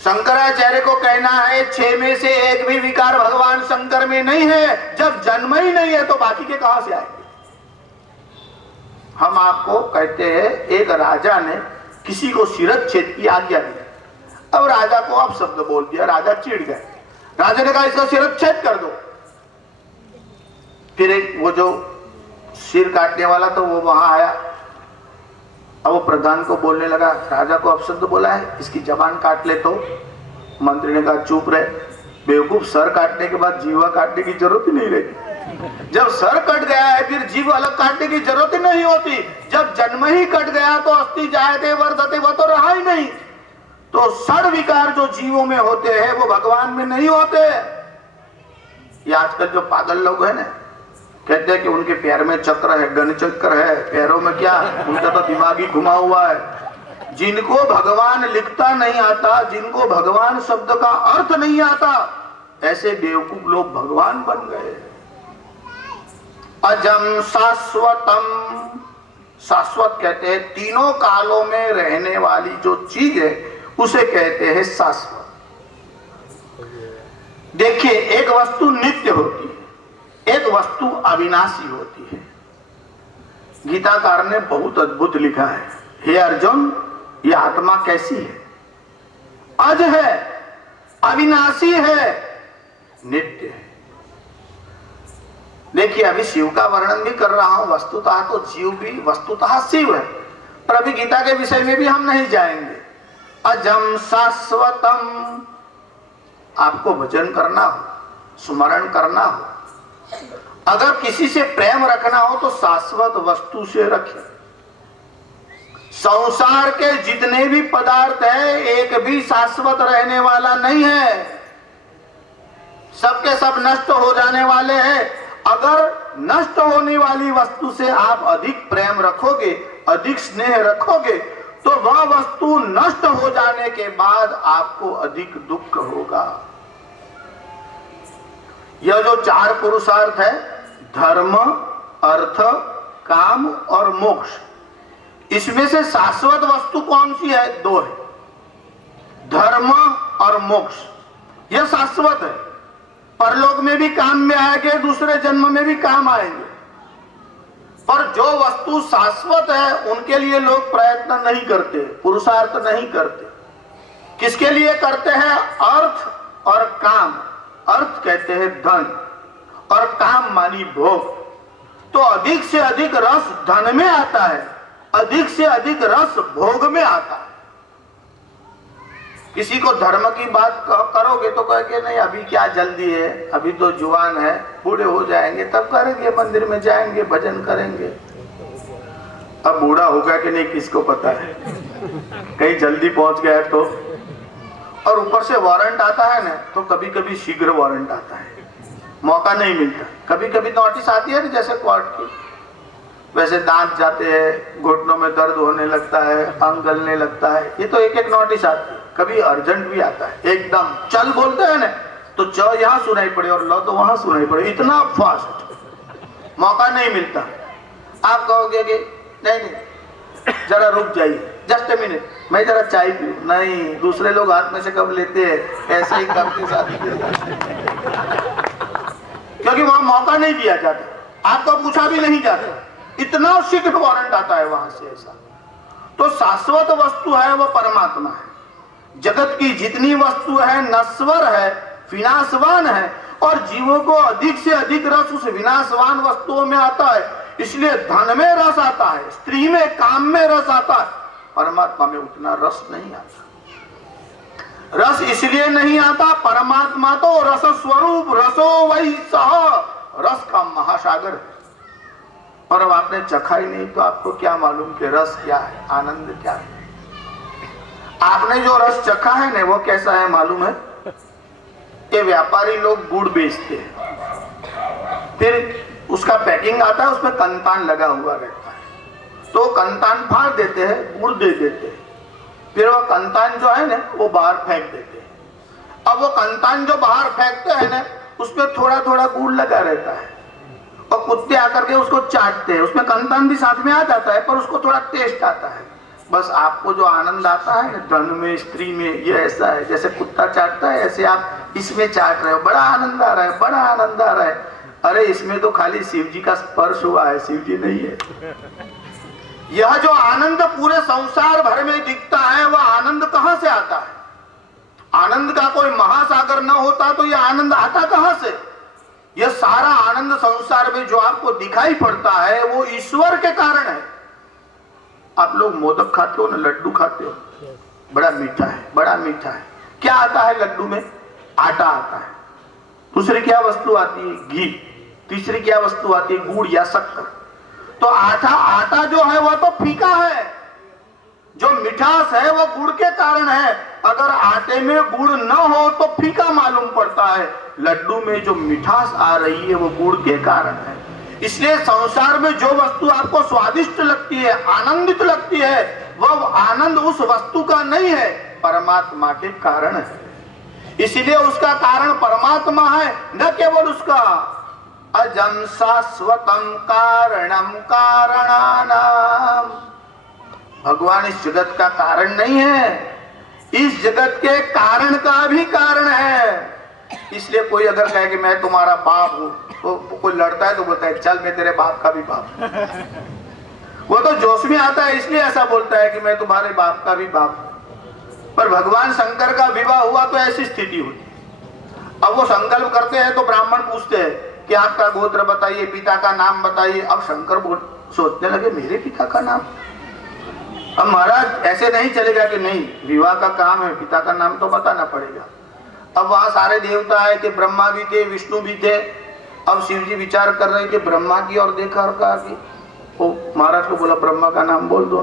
शंकराचार्य को कहना है 6 में से एक भी विकार भगवान शंकर में नहीं है। जब जन्म ही नहीं है तो बाकी के कहां से आएंगे? हम आपको कहते हैं एक राजा ने किसी को शिरच्छेद की आज्ञा दी, अब राजा को आप शब्द बोल दिया, राजा चिढ़ गए। राजा ने कहा इसका शिरच्छेद कर दो। फिर एक वो जो सिर काटने वाला तो वो वहां आया, अब वो प्रधान को बोलने लगा, राजा को अपशब्द बोला है, इसकी जबान काट ले। तो मंत्री ने कहा चुप रहे, बेवकूफ, सर काटने के बाद जीवा काटने की जरूरत ही नहीं रहती। जब सर कट गया है फिर जीव अलग काटने की जरूरत ही नहीं होती। जब जन्म ही कट गया तो अस्थि जायते वर्धते, वह तो रहा ही नहीं। तो षड विकार जो जीवों में होते हैं वो भगवान में नहीं होते। ये आजकल जो पागल लोग हैं ना, कहते हैं कि उनके पैर में चक्र है, गण चक्र है, पैरों में क्या, उनका तो दिमाग ही घुमा हुआ है। जिनको भगवान लिखता नहीं आता, जिनको भगवान शब्द का अर्थ नहीं आता, ऐसे बेवकूफ लोग भगवान बन गए। अजम शाश्वतम, शाश्वत कहते हैं तीनों कालों में रहने वाली जो चीज है उसे कहते हैं शाश्वत। देखिए, एक वस्तु नित्य होती है, एक वस्तु अविनाशी होती है। गीताकार ने बहुत अद्भुत लिखा है, हे अर्जुन, ये आत्मा कैसी है? अज है, अविनाशी है, नित्य है। देखिए, अभी शिव का वर्णन भी कर रहा हूं, वस्तुतः तो जीव भी वस्तुतः शिव है, पर अभी गीता के विषय में भी हम नहीं जाएंगे। अजम शाश्वतम, आपको भजन करना हो, स्मरण करना हो, अगर किसी से प्रेम रखना हो तो शाश्वत वस्तु से रखें। संसार के जितने भी पदार्थ है एक भी शाश्वत रहने वाला नहीं है, सबके सब नष्ट हो जाने वाले हैं। अगर नष्ट होने वाली वस्तु से आप अधिक प्रेम रखोगे, अधिक स्नेह रखोगे, तो वह वस्तु नष्ट हो जाने के बाद आपको अधिक दुख होगा। यह जो चार पुरुषार्थ है, धर्म, अर्थ, काम और मोक्ष, इसमें से शाश्वत वस्तु कौन सी है? दो है, धर्म और मोक्ष। यह शाश्वत है, परलोक में भी काम में आएंगे, दूसरे जन्म में भी काम आएंगे। पर जो वस्तु शाश्वत है उनके लिए लोग प्रयत्न नहीं करते, पुरुषार्थ नहीं करते। किसके लिए करते हैं? अर्थ और काम। अर्थ कहते हैं धन और काम मानी भोग। तो अधिक से अधिक रस धन में आता है, अधिक से अधिक रस भोग में आता है। किसी को धर्म की बात करोगे तो कहेंगे नहीं, अभी क्या जल्दी है, अभी तो जुआन है, बूढ़े हो जाएंगे तब करेंगे, मंदिर में जाएंगे, भजन करेंगे। अब बूढ़ा होगा कि नहीं किसको पता है, कहीं जल्दी पहुंच गया तो। और ऊपर से वारंट आता है ना, तो कभी कभी शीघ्र वारंट आता है, मौका नहीं मिलता। कभी कभी नोटिस आती है जैसे कोर्ट की, वैसे दांत जाते हैं, घुटनों में दर्द होने लगता है, अंग गलने लगता है, ये तो एक एक नोटिस आती है। कभी अर्जेंट भी आता है, एकदम चल बोलते हैं ना तो च यहाँ सुनाई पड़े और ल तो वहां सुनाई पड़े, इतना फास्ट, मौका नहीं मिलता। आप कहोगे कि नहीं नहीं जरा रुक जाइए, जस्ट ए मिनट, मैं जरा चाय पीऊं। नहीं, दूसरे लोग हाथ में से कब लेते हैं, ऐसे ही करके साथ, क्योंकि वहां मौका नहीं दिया जाता, आपको पूछा भी नहीं जाता, इतना शीघ्र वारंट आता है वहां से। ऐसा तो शाश्वत वस्तु है वो परमात्मा है। जगत की जितनी वस्तु है नश्वर है, विनाशवान है, और जीवों को अधिक से अधिक रस उस विनाशवान वस्तुओं में आता है। इसलिए धन में रस आता है, स्त्री में, काम में रस आता है, परमात्मा में उतना रस नहीं आता। रस इसलिए नहीं आता, परमात्मा तो रस स्वरूप, रसो वही सह, रस का महासागर है। और अब आपने चखा ही नहीं तो आपको क्या मालूम कि रस क्या है, आनंद क्या है। आपने जो रस चखा है ना वो कैसा है मालूम है? ये व्यापारी लोग गुड़ बेचते हैं, फिर उसका पैकिंग आता है, उसमें कंतान लगा हुआ रहता है, तो कंतान फाड़ देते हैं, गुड़ दे देते हैं, फिर वो कंतान जो है ना वो बाहर फेंक देते हैं। अब वो कंतान जो बाहर फेंकते हैं ना उसमें थोड़ा थोड़ा गुड़ लगा रहता है, और कुत्ते आकर के उसको चाटते हैं, उसमें कंतान भी साथ में आ जाता है, पर उसको थोड़ा टेस्ट आता है। बस आपको जो आनंद आता है ना धन में, स्त्री में, ये ऐसा है जैसे कुत्ता चाटता है, ऐसे आप इसमें चाट रहे हो, बड़ा आनंद आ रहा है, बड़ा आनंद आ रहा है। अरे इसमें तो खाली शिव जी का स्पर्श हुआ है, शिव जी नहीं है। यह जो आनंद पूरे संसार भर में दिखता है वह आनंद कहां से आता है? आनंद का कोई महासागर न होता तो यह आनंद आता कहां से? यह सारा आनंद संसार में जो आपको दिखाई पड़ता है वो ईश्वर के कारण है। आप लोग मोदक खाते हो ना, लड्डू खाते हो, बड़ा मीठा है, बड़ा मीठा है। क्या आता है लड्डू में? आटा आता है। दूसरी क्या वस्तु आती है? घी। तीसरी क्या वस्तु आती है? गुड़ या शक्कर। तो आटा जो है वह तो फीका है, जो मिठास है वह गुड़ के कारण है। अगर आटे में गुड़ न हो तो फीका मालूम पड़ता है, लड्डू में जो मिठास आ रही है वो गुड़ के कारण है। इसलिए संसार में जो वस्तु आपको स्वादिष्ट लगती है, आनंदित लगती है, वह आनंद उस वस्तु का नहीं है, परमात्मा के कारण है। इसलिए उसका कारण परमात्मा है, न केवल उसका। अजं शाश्वतं कारणं कारणानाम। भगवान इस जगत का कारण नहीं है, इस जगत के कारण का भी कारण है। इसलिए कोई अगर कहे कि मैं तुम्हारा बाप हूं, तो कोई लड़ता है तो बोलता है चल मैं तेरे बाप का भी बाप। वो तो जोश में आता है इसलिए ऐसा बोलता है कि मैं तुम्हारे बाप का भी बाप हूं। पर भगवान शंकर का विवाह हुआ तो ऐसी स्थिति हुई। अब वो संकल्प करते हैं तो ब्राह्मण पूछते हैं कि आपका गोत्र बताइए, पिता का नाम बताइए। अब शंकर सोचने लगे मेरे पिता का नाम। अब महाराज ऐसे नहीं चलेगा कि नहीं, विवाह का काम है, पिता का नाम तो बताना पड़ेगा। अब वहां सारे देवता आए थे, ब्रह्मा भी थे, विष्णु भी थे। अब शिव जी विचार कर रहे थे, ब्रह्मा की और देखा और कहा कि ओ महाराज को बोला ब्रह्मा का नाम बोल दो।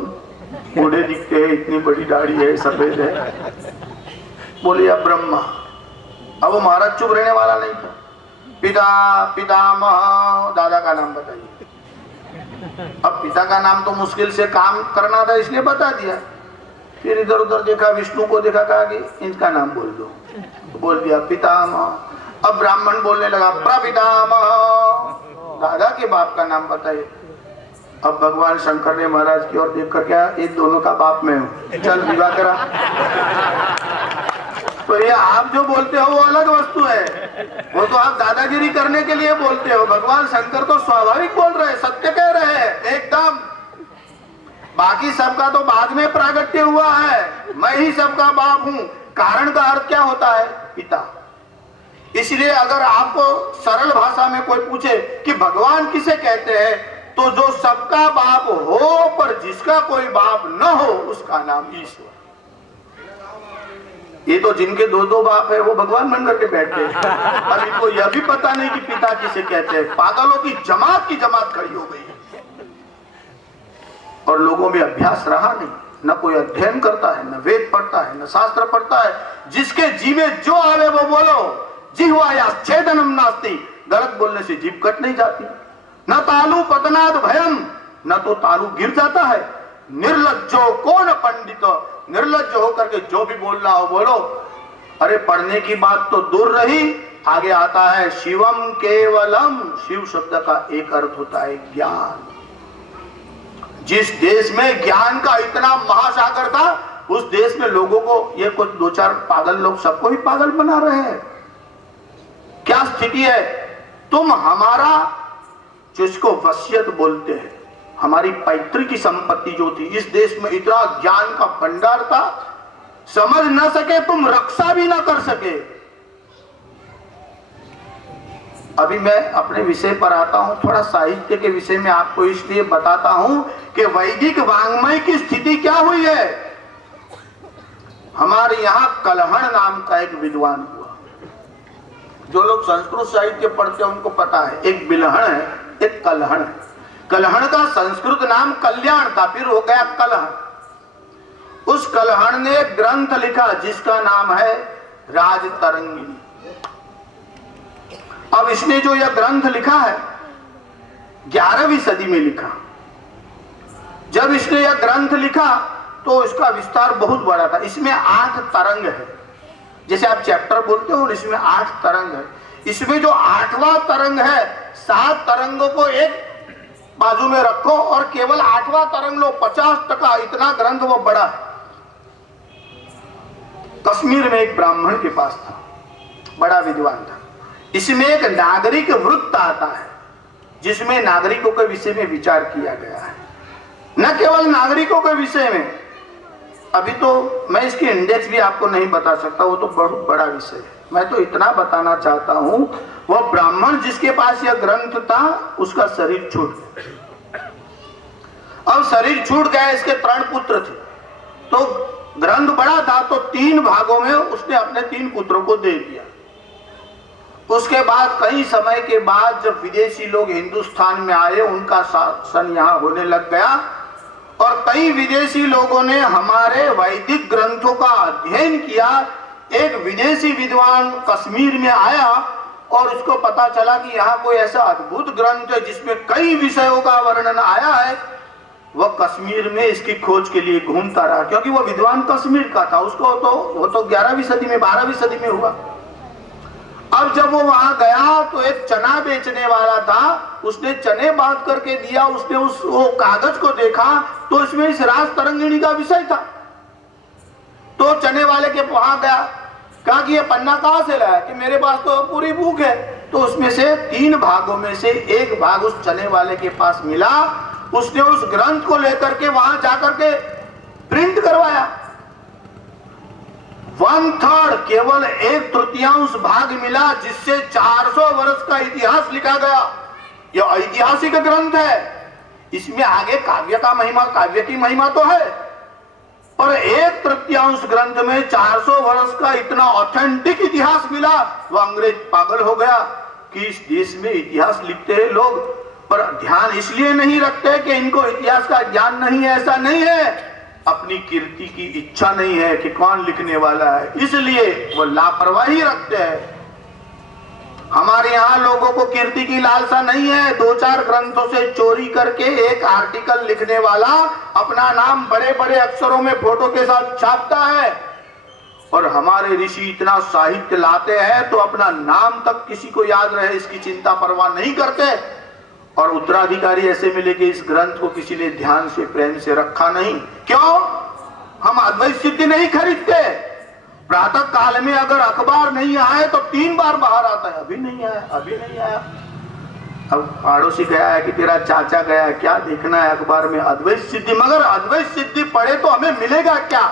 बूढ़े दिखते हैं, इतनी बड़ी दाढ़ी है, सफेद है। बोले अब ब्रह्मा। अब वो महाराज चुप रहने वाला नहीं था। पिता पितामह, दादा का नाम बताइए। अब पिता का नाम तो मुश्किल से काम करना था इसलिए बता दिया। फिर इधर उधर देखा, विष्णु को देखा, कहा कि इनका नाम बोल दो। तो बोल दिया पितामह। अब ब्राह्मण बोलने लगा प्रपितामह, दादा के बाप का नाम बताइए। अब भगवान शंकर ने महाराज की ओर देखकर क्या, इन दोनों का बाप मैं हूं, चल विवाह करा। तो ये आप जो बोलते हो वो अलग वस्तु है, वो तो आप दादागिरी करने के लिए बोलते हो। भगवान शंकर तो स्वाभाविक बोल रहे हैं, सत्य कह रहे हैं एकदम। बाकी सबका तो बाद में प्रागट्य हुआ है, मैं ही सबका बाप हूं। कारण का अर्थ क्या होता है? पिता। इसलिए अगर आपको सरल भाषा में कोई पूछे कि भगवान किसे कहते हैं, तो जो सबका बाप हो पर जिसका कोई बाप न हो उसका नाम ईश्वर। ये तो जिनके दो दो बाप है वो भगवान बन करके बैठे हैं। अब इनको यह भी पता नहीं कि पिता किसे कहते हैं। पागलों की जमात खड़ी हो गई है और लोगों में अभ्यास रहा नहीं, न कोई अध्ययन करता है, न वेद पढ़ता है, न शास्त्र पढ़ता है। जिसके जीव में जो आवे वो बोलो। जिह्वाया छेदनम नास्ति, गलत बोलने से जीभ कट नहीं जाती। न तालु पतनाद भयम, न तो तालु गिर जाता है। निर्लज्जो कौन पंडित, निर्लज्ज होकर के जो भी बोलना हो बोलो। अरे पढ़ने की बात तो दूर रही, आगे आता है शिवम केवलम। शिव शब्द का एक अर्थ होता है ज्ञान। जिस देश में ज्ञान का इतना महासागर था, उस देश में लोगों को ये कुछ दो चार पागल लोग सबको ही पागल बना रहे हैं। क्या स्थिति है? तुम हमारा जिसको वसीयत बोलते हैं, हमारी पैतृक संपत्ति जो थी, इस देश में इतना ज्ञान का भंडार था, समझ न सके तुम, रक्षा भी ना कर सके। अभी मैं अपने विषय पर आता हूं, थोड़ा साहित्य के विषय में आपको इसलिए बताता हूं कि वैदिक वाङ्मय की स्थिति क्या हुई है। हमारे यहां कलहण नाम का एक विद्वान हुआ। जो लोग संस्कृत साहित्य पढ़ते हैं उनको पता है, एक बिलहण है, एक कलहण है। कलहण का संस्कृत नाम कल्याण था, फिर हो गया कलहण। उस कलहण ने एक ग्रंथ लिखा जिसका नाम है राजतरंगिणी। अब इसने जो यह ग्रंथ लिखा है 11वीं सदी में लिखा। जब इसने यह ग्रंथ लिखा तो इसका विस्तार बहुत बड़ा था। इसमें 8 तरंग है, जैसे आप चैप्टर बोलते हो, इसमें 8 तरंग है। इसमें जो 8वां तरंग है, 7 तरंगों को एक बाजू में रखो और केवल 8वां तरंग लो, 50%। इतना ग्रंथ वो बड़ा है। कश्मीर में एक ब्राह्मण के पास था, बड़ा विद्वान था। इसमें एक नागरिक वृत्त आता है जिसमें नागरिकों के विषय में विचार किया गया है। न केवल नागरिकों के विषय में, अभी तो मैं इसकी इंडेक्स भी आपको नहीं बता सकता, वो तो बहुत बड़ा विषय है। मैं तो इतना बताना चाहता हूं, वह ब्राह्मण जिसके पास यह ग्रंथ था उसका शरीर छूट गया। अब शरीर छूट गया, इसके 3 पुत्र थे। तो ग्रंथ बड़ा था तो 3 भागों में उसने अपने 3 पुत्रों को दे दिया। उसके बाद कई समय के बाद जब विदेशी लोग हिंदुस्तान में आए, उनका शासन यहाँ होने लग गया और कई विदेशी लोगों ने हमारे वैदिक ग्रंथों का अध्ययन किया। एक विदेशी विद्वान कश्मीर में आया और उसको पता चला कि यहाँ कोई ऐसा अद्भुत ग्रंथ है जिसमें कई विषयों का वर्णन आया है। वह कश्मीर में इसकी खोज के लिए घूमता रहा, क्योंकि वह विद्वान कश्मीर का था। उसको वो तो 11वीं सदी में 12वीं सदी में हुआ। अब जब वो वहां गया तो एक चना बेचने वाला था, उसने चने बांध करके दिया। उसने वो कागज को देखा तो इसमें इस रास तरंगिणी का विषय था। तो चने वाले के वहां गया, कहा कि ये पन्ना कहां से लाया, कि मेरे पास तो पूरी बुक है। तो उसमें से 3 भागों में से एक भाग उस चने वाले के पास मिला। उसने उस ग्रंथ को लेकर के वहां जाकर के प्रिंट करवाया। 1/3 केवल 1/3 भाग मिला, जिससे 400 वर्ष का इतिहास लिखा गया। यह ऐतिहासिक ग्रंथ है। इसमें आगे काव्य की महिमा तो है, पर 1/3 ग्रंथ में 400 वर्ष का इतना ऑथेंटिक इतिहास मिला। वह अंग्रेज पागल हो गया कि इस देश में इतिहास लिखते हैं लोग, पर ध्यान इसलिए नहीं रखते कि इनको इतिहास का ज्ञान नहीं है। ऐसा नहीं है, अपनी कीर्ति की इच्छा नहीं है कि कौन लिखने वाला है, इसलिए वो लापरवाही रखते हैं। हमारे यहाँ लोगों को कीर्ति की लालसा नहीं है। 2-4 ग्रंथों से चोरी करके एक आर्टिकल लिखने वाला अपना नाम बड़े बड़े अक्षरों में फोटो के साथ छापता है, और हमारे ऋषि इतना साहित्य लाते हैं तो अपना नाम तक किसी को याद रहे इसकी चिंता परवाह नहीं करते। और उत्तराधिकारी ऐसे मिले कि इस ग्रंथ को किसी ने ध्यान से प्रेम से रखा नहीं। क्यों? हम अद्वैत सिद्धि नहीं खरीदते। प्रातः काल में अगर अखबार नहीं आए तो 3 बार बाहर आता है, अभी नहीं आया, अभी नहीं आया। अब पड़ोसी गया है कि तेरा चाचा गया है, क्या देखना है अखबार में? अद्वैत सिद्धि। मगर अद्वैत सिद्धि पढ़े तो हमें मिलेगा क्या?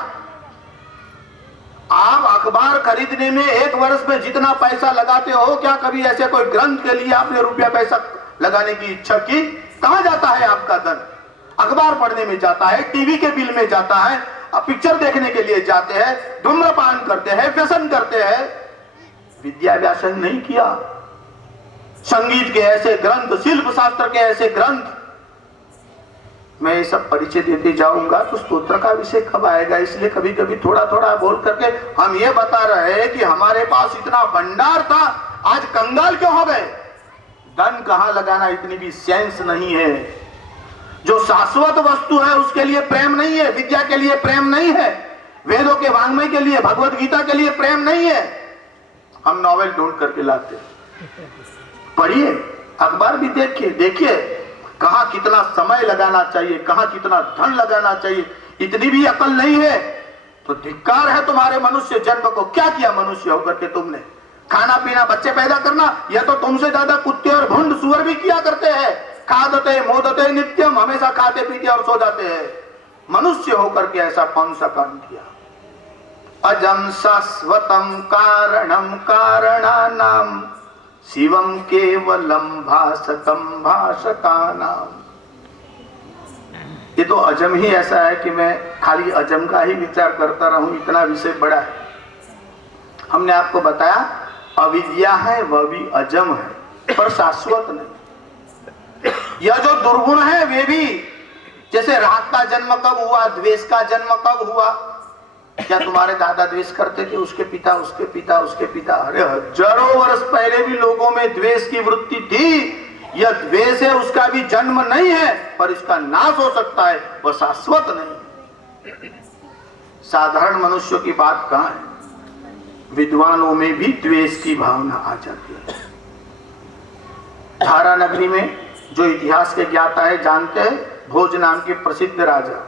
आप अखबार खरीदने में 1 वर्ष में जितना पैसा लगाते हो, क्या कभी ऐसे कोई ग्रंथ के लिए आपने रुपया पैसा लगाने की इच्छा की? कहां जाता है आपका धन? अखबार पढ़ने में जाता है, टीवी के बिल में जाता है, पिक्चर देखने के लिए जाते हैं, धूम्रपान करते हैं, व्यसन करते हैं। विद्या व्यासन नहीं किया। संगीत के ऐसे ग्रंथ, शिल्प शास्त्र के ऐसे ग्रंथ, मैं ये सब परिचय देते जाऊंगा तो स्तोत्र का विषय कब आएगा, इसलिए कभी कभी थोड़ा थोड़ा बोल करके हम ये बता रहे हैं कि हमारे पास इतना भंडार था, आज कंगाल क्यों हो गए? धन कहां लगाना इतनी भी सेंस नहीं है। जो शाश्वत वस्तु है उसके लिए प्रेम नहीं है, विद्या के लिए प्रेम नहीं है, वेदों के वांग्मय के लिए, भगवत गीता के लिए प्रेम नहीं है। हम नॉवेल ढूंढ करके लाते, पढ़िए, अखबार भी देखिए कहां कितना समय लगाना चाहिए, कहां कितना धन लगाना चाहिए, इतनी भी अकल नहीं है तो धिक्कार है तुम्हारे मनुष्य जन्म को। क्या किया मनुष्य होकर के तुमने? खाना पीना, बच्चे पैदा करना, यह तो तुमसे ज्यादा कुत्ते और भुंड सुअर भी किया करते हैं। खादते मोदते नित्यम, हमेशा खाते पीते और सो जाते हैं। मनुष्य होकर के ऐसा कौन सा काम किया? अजम शाश्वतम कारणम कारणानाम शिवम केवलम भासतम भाषकानाम। ये तो अजम ही ऐसा है कि मैं खाली अजम का ही विचार करता रहूं, इतना विषय बड़ा है। हमने आपको बताया अविद्या है वह भी अजम है, पर शाश्वत नहीं। यह जो दुर्गुण है वे भी, जैसे राग का जन्म कब हुआ, द्वेष का जन्म कब हुआ? क्या तुम्हारे दादा द्वेष करते थे? उसके पिता, उसके पिता, उसके पिता। अरे हजारों वर्ष पहले भी लोगों में द्वेष की वृत्ति थी। यह द्वेष है, उसका भी जन्म नहीं है, पर इसका नाश हो सकता है, वह शाश्वत नहीं। साधारण मनुष्यों की बात कहां है? विद्वानों में भी द्वेष की भावना आ जाती है। धारा नगरी में जो इतिहास के ज्ञाता है जानते हैं, भोज नाम के प्रसिद्ध राजा।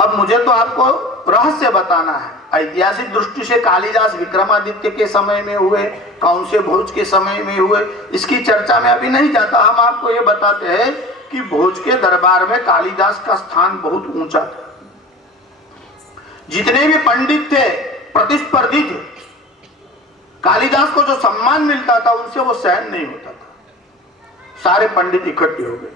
अब मुझे तो आपको रहस्य बताना है। ऐतिहासिक दृष्टि से कालिदास विक्रमादित्य के समय में हुए, कौन से भोज के समय में हुए, इसकी चर्चा में अभी नहीं जाता। हम आपको ये बताते हैं कि भोज के दरबार में कालिदास का स्थान बहुत ऊंचा था। जितने भी पंडित थे प्रतिस्पर्धी थे। कालिदास को जो सम्मान मिलता था उनसे वो सहन नहीं होता था। सारे पंडित इकट्ठे हो गए,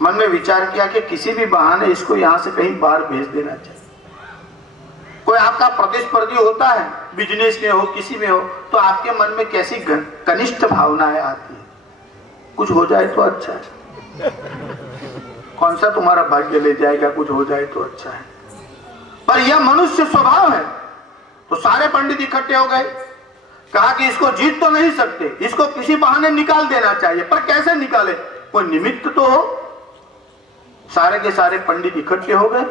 मन में विचार किया कि किसी भी बहाने इसको यहां से कहीं बाहर भेज देना चाहिए। कोई आपका प्रतिस्पर्धी होता है, बिजनेस में हो, किसी में हो, तो आपके मन में कैसी कनिष्ठ भावनाएं आती है, कुछ हो जाए तो अच्छा है, कौन सा तुम्हारा भाग्य ले जाएगा, कुछ हो जाए तो अच्छा है। पर यह मनुष्य स्वभाव है। तो सारे पंडित इकट्ठे हो गए, कहा कि इसको जीत तो नहीं सकते, इसको किसी बहाने निकाल देना चाहिए, पर कैसे निकाले, कोई निमित्त तो हो। सारे के सारे पंडित इकट्ठे हो गए,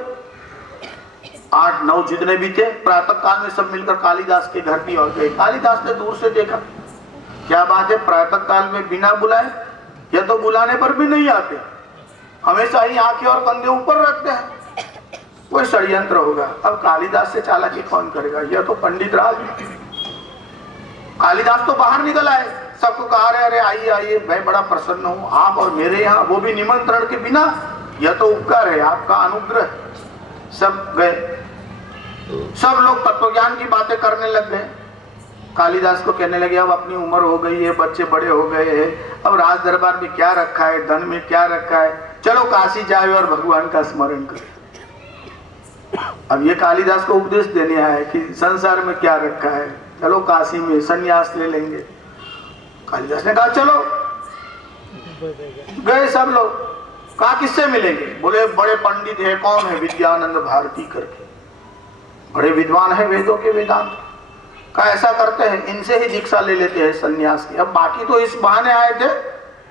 8-9 जितने भी थे, प्रातः काल में सब मिलकर कालिदास के घर की ओर गए। कालिदास ने दूर से देखा, क्या बात है, प्रातः काल में बिना बुलाए, या तो बुलाने पर भी नहीं आते, हमेशा ही आंखें और कंधे ऊपर रखते हैं, कोई षड्यंत्र होगा। अब कालिदास से चालाकी कौन करेगा, यह तो पंडित राज। कालिदास तो बाहर निकल आए, सबको कहा अरे आइए आइए, मैं बड़ा प्रसन्न हूं आप और मेरे यहाँ, वो भी निमंत्रण के बिना, यह तो उपकार है, आपका अनुग्रह। सब गए, सब लोग तत्वज्ञान की बातें करने लग गए। कालिदास को कहने लगे अब अपनी उम्र हो गई है, बच्चे बड़े हो गए हैं, अब राज दरबार में क्या रखा है, धन में क्या रखा है, चलो काशी जाए और भगवान का स्मरण करें। अब ये कालिदास को उपदेश देने आया कि संसार में क्या रखा है, चलो काशी में सन्यास ले लेंगे। कालिदास ने कहा चलो, गए सब लोग। कहा किससे मिलेंगे, बोले बड़े पंडित है, कौन है, विद्यानंद भारती करके, बड़े विद्वान है वेदों के वेदांत। कहा ऐसा करते हैं, इनसे ही दीक्षा ले लेते हैं सन्यास की। अब बाकी तो इस बहाने आए थे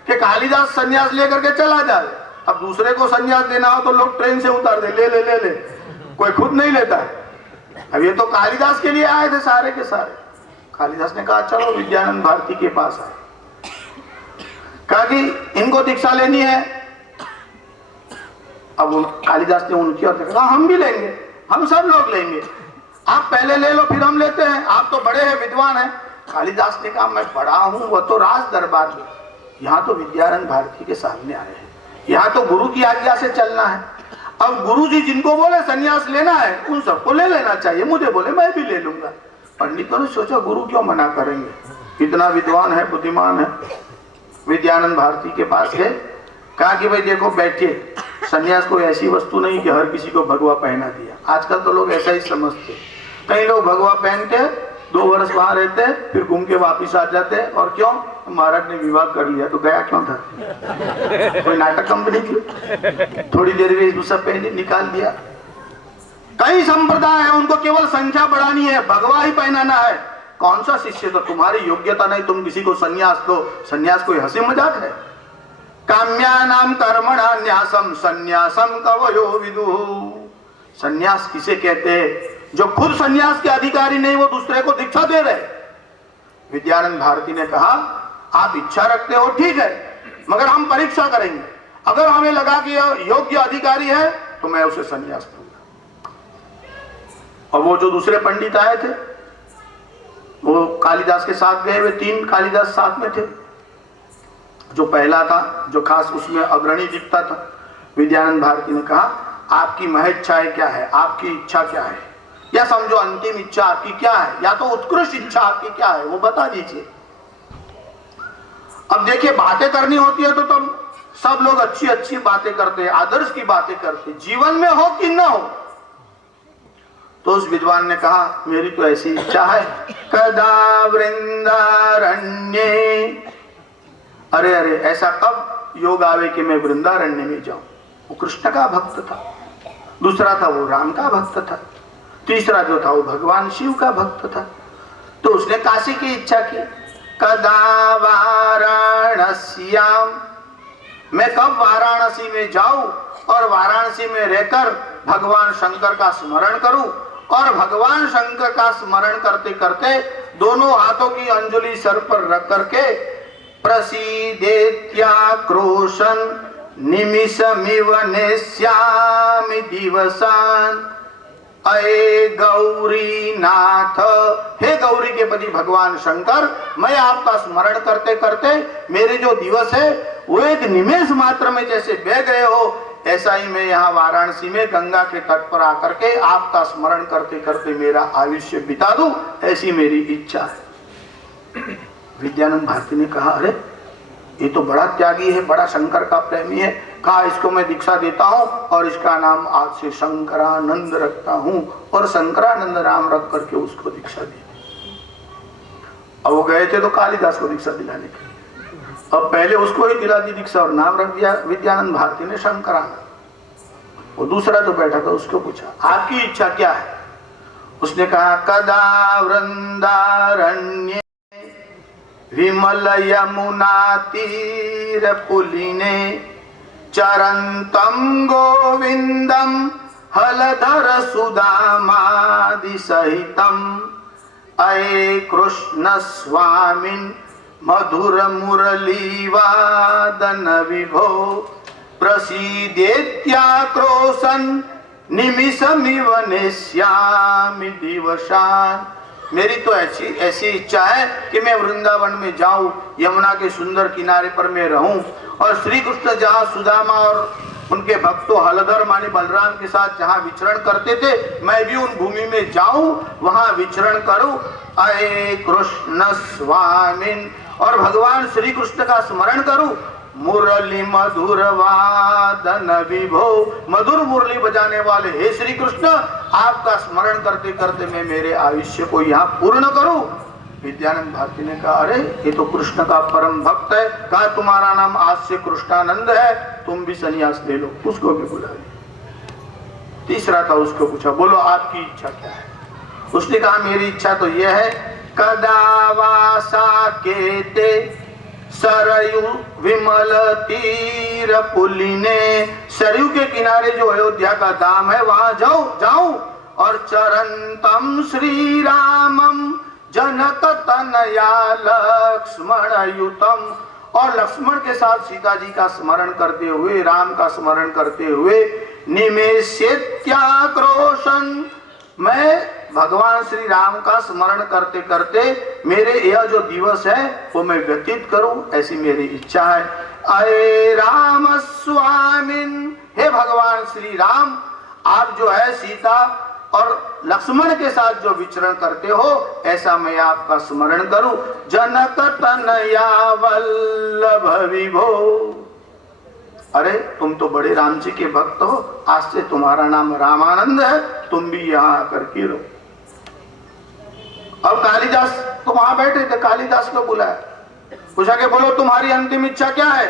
कि कालिदास सन्यास लेकर के चला जाए, अब दूसरे को सन्यास देना हो तो लोग ट्रेन से उतार दे, ले ले ले ले, कोई खुद नहीं लेता है। अब ये तो कालिदास के लिए आए थे सारे के सारे। कालिदास ने कहा चलो विद्यानंद भारती के पास आए, कहा कि इनको दीक्षा लेनी है। अब कालिदास ने उनकी ओर देखा, हम भी लेंगे, हम सब लोग लेंगे, आप पहले ले लो फिर हम लेते हैं, आप तो बड़े हैं, विद्वान हैं। कालिदास ने कहा मैं बड़ा हूं, वो तो राज दरबार में, यहाँ तो विद्यानंद भारती के सामने आए हैं, यहाँ तो गुरु की आज्ञा से चलना है। अब गुरु जी जिनको बोले सन्यास लेना है उन सबको ले लेना चाहिए, मुझे बोले मैं भी ले लूंगा। पंडितों ने सोचा गुरु क्यों मना करेंगे, इतना विद्वान है, बुद्धिमान है। विद्यानंद भारती के पास गए, कहा कि भाई देखो बैठिए, सन्यास कोई ऐसी वस्तु नहीं कि हर किसी को भगवा पहना दिया। आजकल तो लोग ऐसा ही समझते, कई लोग भगवा पहनते 2 वर्ष वहां रहते फिर घूम के वापिस आ जाते, और क्यों, महाराज ने विवाह कर लिया तो गया क्यों था, कोई नाटक कंपनी थी, थोड़ी देर में सब पहने निकाल दिया। कई संप्रदाय है उनको केवल संख्या बढ़ानी है, भगवा ही पहनाना है। कौन सा शिष्य, तो तुम्हारी योग्यता नहीं, तुम किसी को सन्यास दो, सन्यास कोई हंसी मजाक है। काम्यानाम कर्मणा न्यासम सन्यासम कवयो विदुः। सन्यास किसे कहते हैं, जो खुद सन्यास के अधिकारी नहीं, वो दूसरे को दीक्षा दे रहे। विद्यानंद भारती ने कहा आप इच्छा रखते हो ठीक है, मगर हम परीक्षा करेंगे, अगर हमें लगा कि योग्य अधिकारी है तो मैं उसे सन्यास दूंगा। और वो जो दूसरे पंडित आए थे वो कालिदास के साथ गए हुए, 3 कालिदास साथ में थे। जो पहला था, जो खास उसमें अग्रणी दिखता था, विद्यानंद भारती ने कहा आपकी महइच्छाएं क्या है, आपकी इच्छा क्या है, या समझो अंतिम इच्छा आपकी क्या है, या तो उत्कृष्ट इच्छा आपकी क्या है, वो बता दीजिए। अब देखिए बातें करनी होती है तो तुम सब लोग अच्छी अच्छी बातें करते हैं, आदर्श की बातें करते हैं, जीवन में हो कि न हो। तो उस विद्वान ने कहा मेरी तो ऐसी इच्छा है, कदा वृंदारण्ये, अरे अरे ऐसा कब योग आवे कि मैं वृंदारण्य में जाऊं। वो कृष्ण का भक्त था, दूसरा था वो राम का भक्त था, तीसरा जो था वो भगवान शिव का भक्त था। तो उसने काशी की इच्छा की, कदा वाराणस्याम, मैं कब वाराणसी में जाऊं और वाराणसी में रहकर भगवान शंकर का स्मरण करूं, और भगवान शंकर का स्मरण करते करते दोनों हाथों की अंजलि सर पर रख करके प्रसीदेत्याक्रोशन निमिषमिव नेष्यामि दिवसान, अये गौरी नाथ, हे गौरी के पति भगवान शंकर, मैं आपका स्मरण करते करते मेरे जो दिवस है वो एक निमेष मात्र में जैसे बह गए हो, ऐसा ही मैं यहाँ वाराणसी में गंगा के तट पर आकर के आपका स्मरण करते करते मेरा आयुष्य बिता दूं, ऐसी मेरी इच्छा है। विद्यानंद भारती ने कहा अरे ये तो बड़ा त्यागी है, बड़ा शंकर का प्रेमी है, कहा इसको मैं दीक्षा देता हूं और इसका नाम आज से शंकरानंद रखता हूं, और शंकरानंद नाम रख करके उसको दीक्षा दी। अब वो गए थे तो कालिदास को दीक्षा दिलाने के लिए, अब पहले उसको ही दिला दी दीक्षा और नाम रख दिया विद्यानंद भारती ने शंकरानंद। वो दूसरा जो बैठा था उसको पूछा आपकी इच्छा क्या है? उसने कहा कदा वृंदारण्ये विमल यमुना तीर पुलिने चरंतम गोविंदम हलधर सुदामादि सहितम अये कृष्ण स्वामिन् मधुर मुरली वादन विभो प्रसीदेत्याक्रोशन निमिषमिव नेष्यामि दिवसान्। मेरी तो ऐसी इच्छा है कि मैं वृंदावन में जाऊं, यमुना के सुंदर किनारे पर मैं रहूं, और श्री कृष्ण जहां सुदामा और उनके भक्तों हलधर माने बलराम के साथ जहां विचरण करते थे, मैं भी उन भूमि में जाऊं, वहां विचरण करूं। अये कृष्ण स्वामिन्, और भगवान श्री कृष्ण का स्मरण करूं। मुरली मधुर वादन विभो, मधुर मुरली बजाने वाले हे श्री कृष्ण, आपका स्मरण करते करते मैं मेरे आयुष्य को यहाँ पूर्ण करूं। विद्यानंद भारती ने कहा अरे ये तो कृष्ण का परम भक्त है, कहा तुम्हारा नाम आज से कृष्णानंद है, तुम भी संन्यास ले लो। उसको भी बुला लिया। तीसरा था, उसको पूछा बोलो आपकी इच्छा क्या है? उसने कहा मेरी इच्छा तो यह है कदा वासा केते सरयू विमल तीर पुलिने, सरयू के किनारे जो अयोध्या का धाम है वहां जाऊं और चरंतम श्री रामम जनक तनया लक्ष्मण युतम, और लक्ष्मण के साथ सीता जी का स्मरण करते हुए, राम का स्मरण करते हुए, निमेषेत्याक्रोशन, मैं भगवान श्री राम का स्मरण करते करते मेरे यह जो दिवस है वो मैं व्यतीत करूं, ऐसी मेरी इच्छा है। अये राम स्वामिन्, हे भगवान श्री राम, आप जो है सीता और लक्ष्मण के साथ जो विचरण करते हो, ऐसा मैं आपका स्मरण करूं। जनक तनया वल्लभ विभो, अरे तुम तो बड़े राम जी के भक्त हो, आज से तुम्हारा नाम रामानंद है, तुम भी यहाँ आकर के रहो। अब कालिदास तो वहां बैठे थे, कालिदास को बुलाया, पूछा कि बोलो तुम्हारी अंतिम इच्छा क्या है?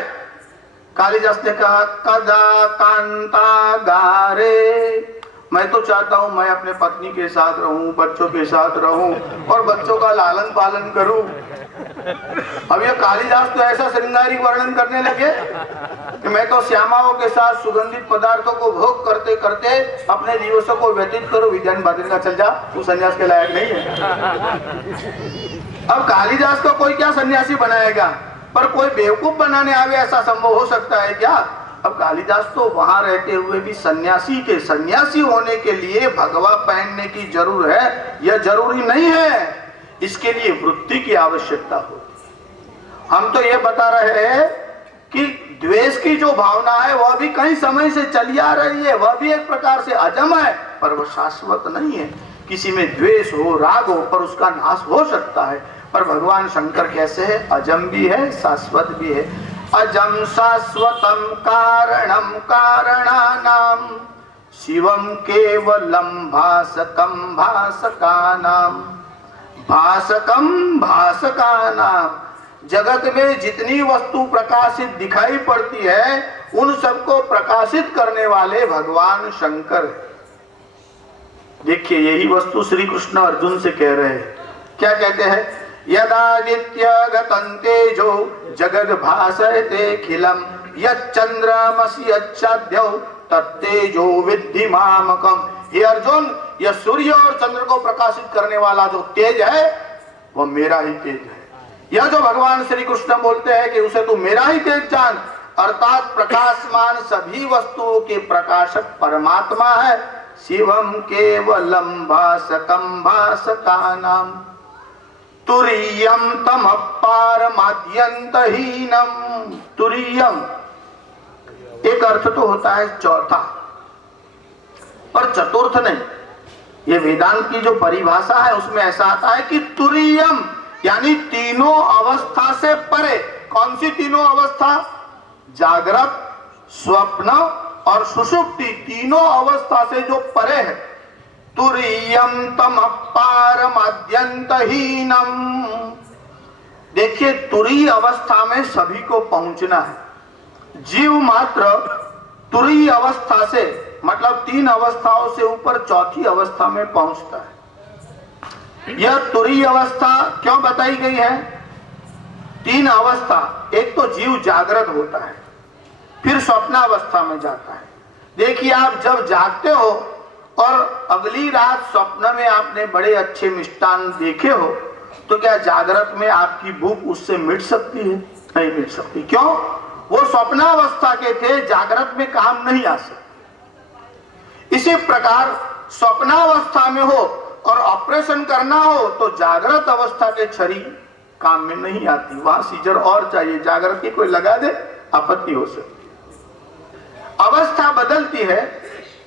कालिदास ने कहा कदा कांता गारे, मैं तो चाहता हूं मैं अपने पत्नी के साथ रहूं, बच्चों के साथ रहूं और बच्चों का लालन पालन करूं। अब ये कालिदास तो ऐसा श्रृंगारिक वर्णन करने लगे कि मैं तो श्यामाओं के साथ सुगंधित पदार्थों को भोग करते करते अपने दिवसों को व्यतीत करूं। विद्यान बादल का चल जा, तू सन्यास के लायक नहीं है। अब कालिदास को कोई क्या सन्यासी बनाएगा, पर कोई बेवकूफ बनाने आवे ऐसा संभव हो सकता है क्या? अब कालिदास तो वहां रहते हुए भी सन्यासी होने के लिए भगवा पहनने की जरूर है, यह जरूरी नहीं है। इसके लिए वृत्ति की आवश्यकता होती। हम तो ये बता रहे हैं कि द्वेष की जो भावना है वह भी कई समय से चली आ रही है, वह भी एक प्रकार से अजम है, पर वह शाश्वत नहीं है। किसी में द्वेष हो, राग हो, पर उसका नाश हो सकता है, पर भगवान शंकर कैसे है? अजम भी है, शाश्वत भी है। अजम शाश्वतम कारणम कारणानाम शिवम केवलम भासकम भासकानाम, भासकम भासकानाम, जगत में जितनी वस्तु प्रकाशित दिखाई पड़ती है उन सबको प्रकाशित करने वाले भगवान शंकर है। देखिए यही वस्तु श्री कृष्ण अर्जुन से कह रहे हैं। क्या कहते हैं? यदादित्य गतं तेजो जगद भासयते खिलम यच्चंद्रमसि यच्चाद्यौ तत्तेजो विद्धि मामकम। हे अर्जुन, यह सूर्य और चंद्र को प्रकाशित करने वाला जो तेज है वह मेरा ही तेज है। यह जो भगवान श्री कृष्ण बोलते हैं कि उसे तू मेरा ही तेज जान, अर्थात प्रकाशमान सभी वस्तुओं के प्रकाशक परमात्मा है। शिवम केवलम भासकम भासकानाम तुरीयम तम पारमाद्यंतहीनम। तुरीयम एक अर्थ तो होता है चौथा, पर चतुर्थ नहीं। ये वेदांत की जो परिभाषा है उसमें ऐसा आता है कि तुरीयम यानी तीनों अवस्था से परे। कौन सी तीनों अवस्था? जागृत, स्वप्न और सुषुप्ति तीनों अवस्था से जो परे है, तुरीयम तम पारमाद्यंतहीनम। देखिए, तुरीय अवस्था में सभी को पहुंचना है। जीव मात्र तुरीय अवस्था से, मतलब 3 अवस्थाओं से ऊपर चौथी अवस्था में पहुंचता है। यह तुरीय अवस्था क्यों बताई गई है? 3 अवस्था, एक तो जीव जागृत होता है, फिर स्वप्नावस्था में जाता है। देखिए, आप जब जागते हो और अगली रात स्वप्न में आपने बड़े अच्छे मिष्टान देखे हो, तो क्या जागृत में आपकी भूख उससे मिट सकती है? नहीं मिट सकती। क्यों? वो स्वप्नावस्था के थे, जागृत में काम नहीं आ सकते। इसी प्रकार स्वप्नावस्था में हो और ऑपरेशन करना हो तो जागृत अवस्था के छड़ी काम में नहीं आती, वहां सीजर और चाहिए, जागृत की कोई लगा दे आपत्ति हो सकती। अवस्था बदलती है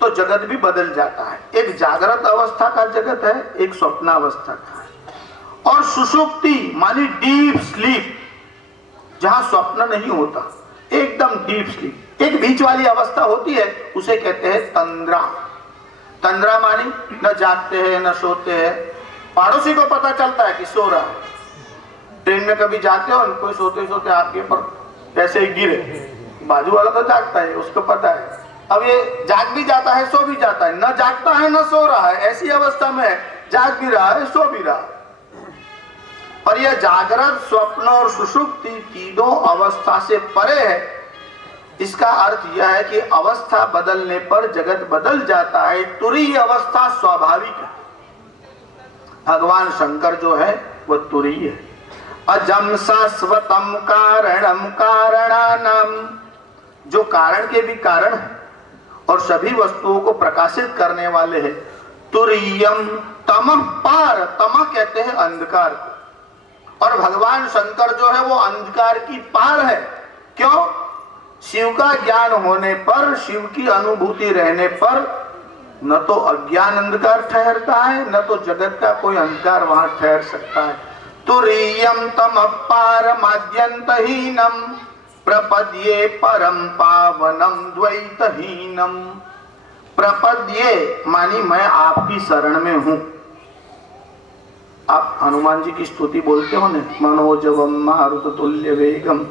तो जगत भी बदल जाता है। एक जागृत अवस्था का जगत है, एक स्वप्नावस्था का है। और सुषुप्ति मानी डीप स्लीप, जहां स्वप्न नहीं होता, एकदम डीप स्लीप। एक बीच वाली अवस्था होती है, उसे कहते हैं तंद्रा। तंद्रा मानी न जागते हैं न सोते हैं, पड़ोसी को पता चलता है कि सो रहा है। ट्रेन में कभी जाते हो, कोई सोते सोते आपके पर ऐसे ही गिरे, बाजू वाला तो जागता है, उसको पता है। अब ये जाग भी जाता है, सो भी जाता है, न जागता है न सो रहा है, ऐसी अवस्था में है, जाग भी रहा है, सो भी रहा है। और यह जागृत, स्वप्न और सुषुप्ति तीनों अवस्था से परे है। इसका अर्थ यह है कि अवस्था बदलने पर जगत बदल जाता है। तुरीय अवस्था स्वाभाविक है। भगवान शंकर जो है वो तुरीय है। अजम शाश्वतम कारणम कारणानाम, जो कारण के भी कारण है और सभी वस्तुओं को प्रकाशित करने वाले हैं। तुरीयम तमः पार, तमः कहते हैं अंधकार को, और भगवान शंकर जो है वो अंधकार की पार है। क्यों? शिव का ज्ञान होने पर, शिव की अनुभूति रहने पर न तो अज्ञान अंधकार ठहरता है, न तो जगत का कोई अंधकार वहां ठहर सकता है। तुरीयम तमः पारमाद्यंतहीनम प्रपद्ये परम पावनम द्वैतहीनम। प्रपद्ये मानी मैं आपकी शरण में हूं। आप हनुमान जी की स्तुति बोलते हो न, मनोजवम मारुत तुल्य वेगम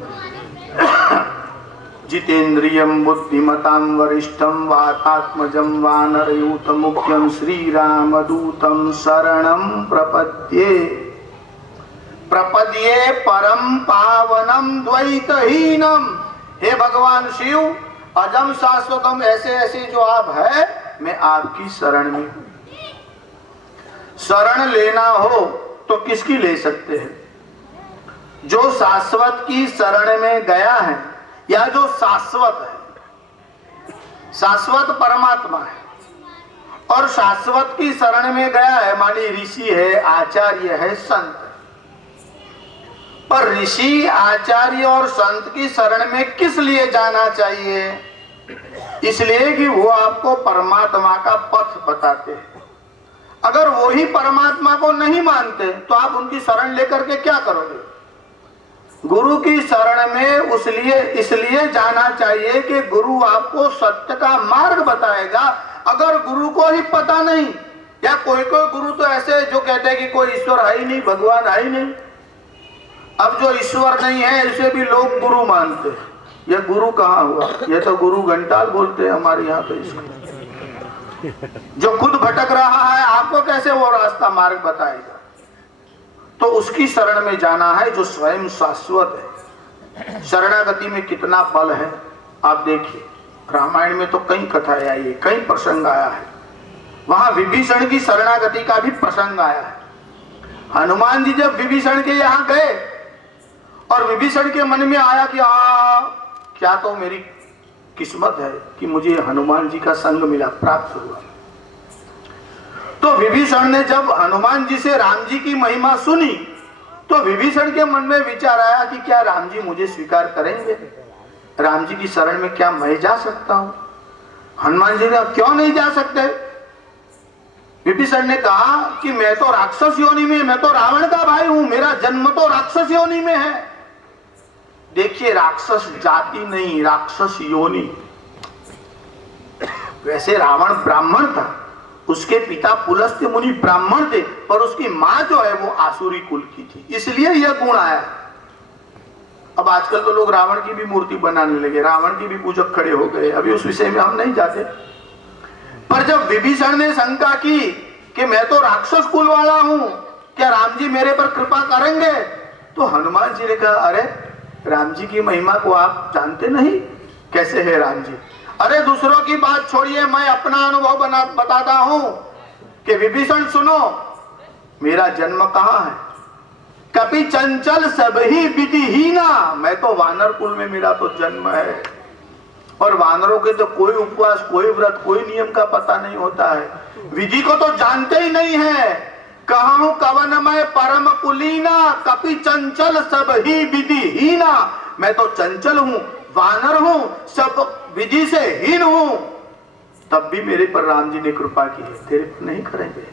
जितेन्द्रियम बुद्धिमतां वरिष्ठम वातात्मजं वानरयूथ मुख्यम श्रीरामदूतं शरणं प्रपद्ये। प्रपद्ये परम पावनम द्वैतहीनम। हे भगवान शिव, अजम शाश्वतम, ऐसे ऐसे जो आप है, मैं आपकी शरण में हूं। शरण लेना हो तो किसकी ले सकते हैं? जो शाश्वत की शरण में गया है, या जो शाश्वत है। शाश्वत परमात्मा है, और शाश्वत की शरण में गया है मानी ऋषि है, आचार्य है, संत है। पर ऋषि, आचार्य और संत की शरण में किस लिए जाना चाहिए? इसलिए कि वो आपको परमात्मा का पथ बताते हैं। अगर वो ही परमात्मा को नहीं मानते तो आप उनकी शरण लेकर के क्या करोगे? गुरु की शरण में इसलिए जाना चाहिए कि गुरु आपको सत्य का मार्ग बताएगा। अगर गुरु को ही पता नहीं, या कोई गुरु तो ऐसे जो कहते हैं कि कोई ईश्वर है ही नहीं, भगवान है ही नहीं। अब जो ईश्वर नहीं है इसे भी लोग गुरु मानते हैं। यह गुरु कहाँ हुआ? यह तो गुरु घंटाल बोलते हैं हमारे यहाँ पे इसको। जो खुद भटक रहा है, आपको कैसे वो रास्ता मार्ग बताएगा? तो उसकी शरण में जाना है जो स्वयं शाश्वत है। शरणागति में कितना बल है आप देखिए। रामायण में तो कई कथाएं आई है, कई प्रसंग आया है। वहां विभीषण की शरणागति का भी प्रसंग आया है। हनुमान जी जब विभीषण के यहाँ गए और विभीषण के मन में आया कि क्या तो मेरी किस्मत है कि मुझे हनुमान जी का संग मिला, प्राप्त हुआ। तो विभीषण ने जब हनुमान जी से राम जी की महिमा सुनी तो विभीषण के मन में विचार आया कि क्या राम जी मुझे स्वीकार करेंगे? राम जी की शरण में क्या मैं जा सकता हूं? हनुमान जी ने क्यों नहीं जा सकते? विभीषण ने कहा कि मैं तो राक्षस योनि में, मैं तो रावण का भाई हूं, मेरा जन्म तो राक्षस योनि में है। देखिए, राक्षस जाति नहीं, राक्षस योनि। वैसे रावण ब्राह्मण था, उसके पिता पुलस्त्य मुनि ब्राह्मण थे, पर उसकी मां जो है वो आसुरी कुल की थी, इसलिए यह गुण आया। अब आजकल तो लोग रावण की भी मूर्ति बनाने लगे, रावण की भी पूजक खड़े हो गए, अभी उस विषय में हम नहीं जाते। पर जब विभीषण ने शंका की कि मैं तो राक्षस कुल वाला हूं, क्या राम जी मेरे पर कृपा करेंगे, तो हनुमान जी ने कहा, अरे राम जी की महिमा को आप जानते नहीं, कैसे है राम जी? अरे दूसरों की बात छोड़िए, मैं अपना अनुभव बताता हूं कि विभीषण सुनो, मेरा जन्म कहां है? कपि चंचल सब ही विधिहीना, मैं तो वानर कुल में मेरा तो जन्म है, और वानरों के तो कोई उपवास, कोई व्रत, कोई नियम का पता नहीं होता है, विधि को तो जानते ही नहीं है। कहूं कवन मैं परम कुलीना, कपि चंचल सब ही विधिहीना, मैं तो चंचल हूं, वानर हूं, सब विधि से हीन हूं, तब भी मेरे पर राम जी ने कृपा की है, तेरे पर नहीं करेंगे।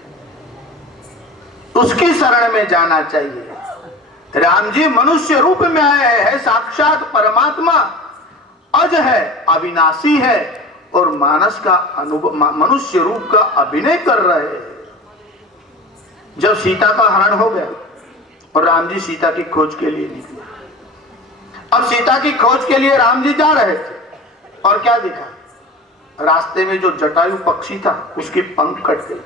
उसकी शरण में जाना चाहिए। राम जी मनुष्य रूप में आए हैं, साक्षात परमात्मा, अज है, अविनाशी है, और मानस का अनुभव, मनुष्य रूप का अभिनय कर रहे हैं। जब सीता का हरण हो गया और राम जी सीता की खोज के लिए निकले, अब सीता की खोज के लिए राम जी जा रहे थे, और क्या दिखा? रास्ते में जो जटायु पक्षी था उसके पंख कट गए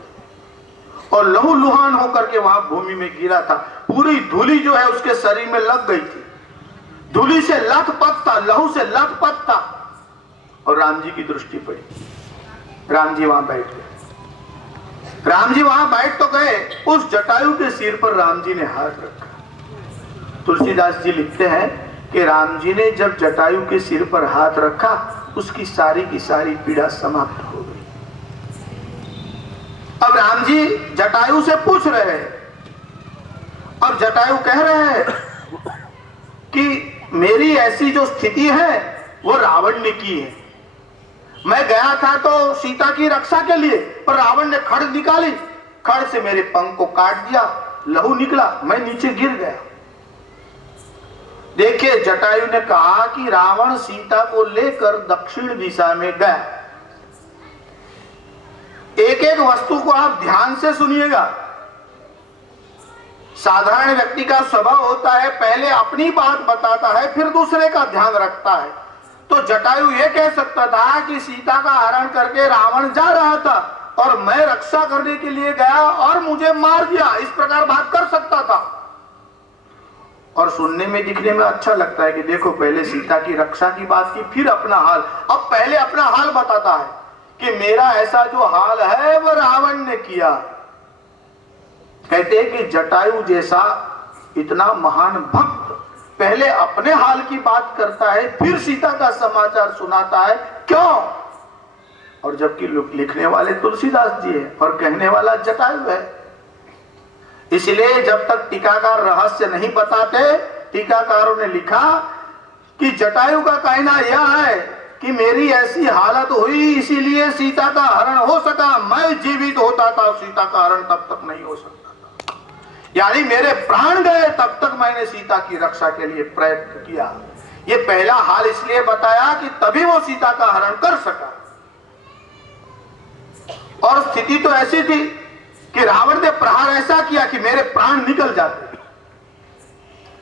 और लहू लुहान होकर के वहां भूमि में गिरा था। पूरी धूली जो है उसके शरीर में लग गई थी, धूली से लथपथ था, लहू से लथपथ था, और राम जी की दृष्टि पड़ी। राम जी वहां बैठ गए। राम जी वहां बैठ तो गए, उस जटायु के सिर पर राम जी ने हाथ रखा। तुलसीदास जी लिखते हैं कि राम जी ने जब जटायु के सिर पर हाथ रखा, उसकी सारी की सारी पीड़ा समाप्त हो गई। अब राम जी जटायु से पूछ रहे हैं, अब जटायु कह रहे हैं कि मेरी ऐसी जो स्थिति है वो रावण ने की है। मैं गया था तो सीता की रक्षा के लिए, पर रावण ने खड़ निकाली, खड़ से मेरे पंख को काट दिया, लहू निकला, मैं नीचे गिर गया। देखिए, जटायु ने कहा कि रावण सीता को लेकर दक्षिण दिशा में गया। एक एक वस्तु को आप ध्यान से सुनिएगा। साधारण व्यक्ति का स्वभाव होता है, पहले अपनी बात बताता है, फिर दूसरे का ध्यान रखता है। तो जटायु ये कह सकता था कि सीता का हरण करके रावण जा रहा था और मैं रक्षा करने के लिए गया और मुझे मार दिया, इस प्रकार बात कर सकता था। और सुनने में, दिखने में अच्छा लगता है कि देखो, पहले सीता की रक्षा की बात की, फिर अपना हाल। अब पहले अपना हाल बताता है कि मेरा ऐसा जो हाल है वह रावण ने किया। कहते हैं कि जटायु जैसा इतना महान भक्त पहले अपने हाल की बात करता है, फिर सीता का समाचार सुनाता है, क्यों? और जबकि लिखने वाले तुलसीदास जी है और कहने वाला जटायु है। इसलिए जब तक टीकाकार रहस्य नहीं बताते, टीकाकारों ने लिखा कि जटायु का कहना यह है कि मेरी ऐसी हालत हुई, इसीलिए सीता का हरण हो सका, मैं जीवित होता था सीता का हरण तब तक नहीं हो सकता था। यानी मेरे प्राण गए तब तक मैंने सीता की रक्षा के लिए प्रयत्न किया। ये पहला हाल इसलिए बताया कि तभी वो सीता का हरण कर सका। और स्थिति तो ऐसी थी कि रावण ने प्रहार ऐसा किया कि मेरे प्राण निकल जाते,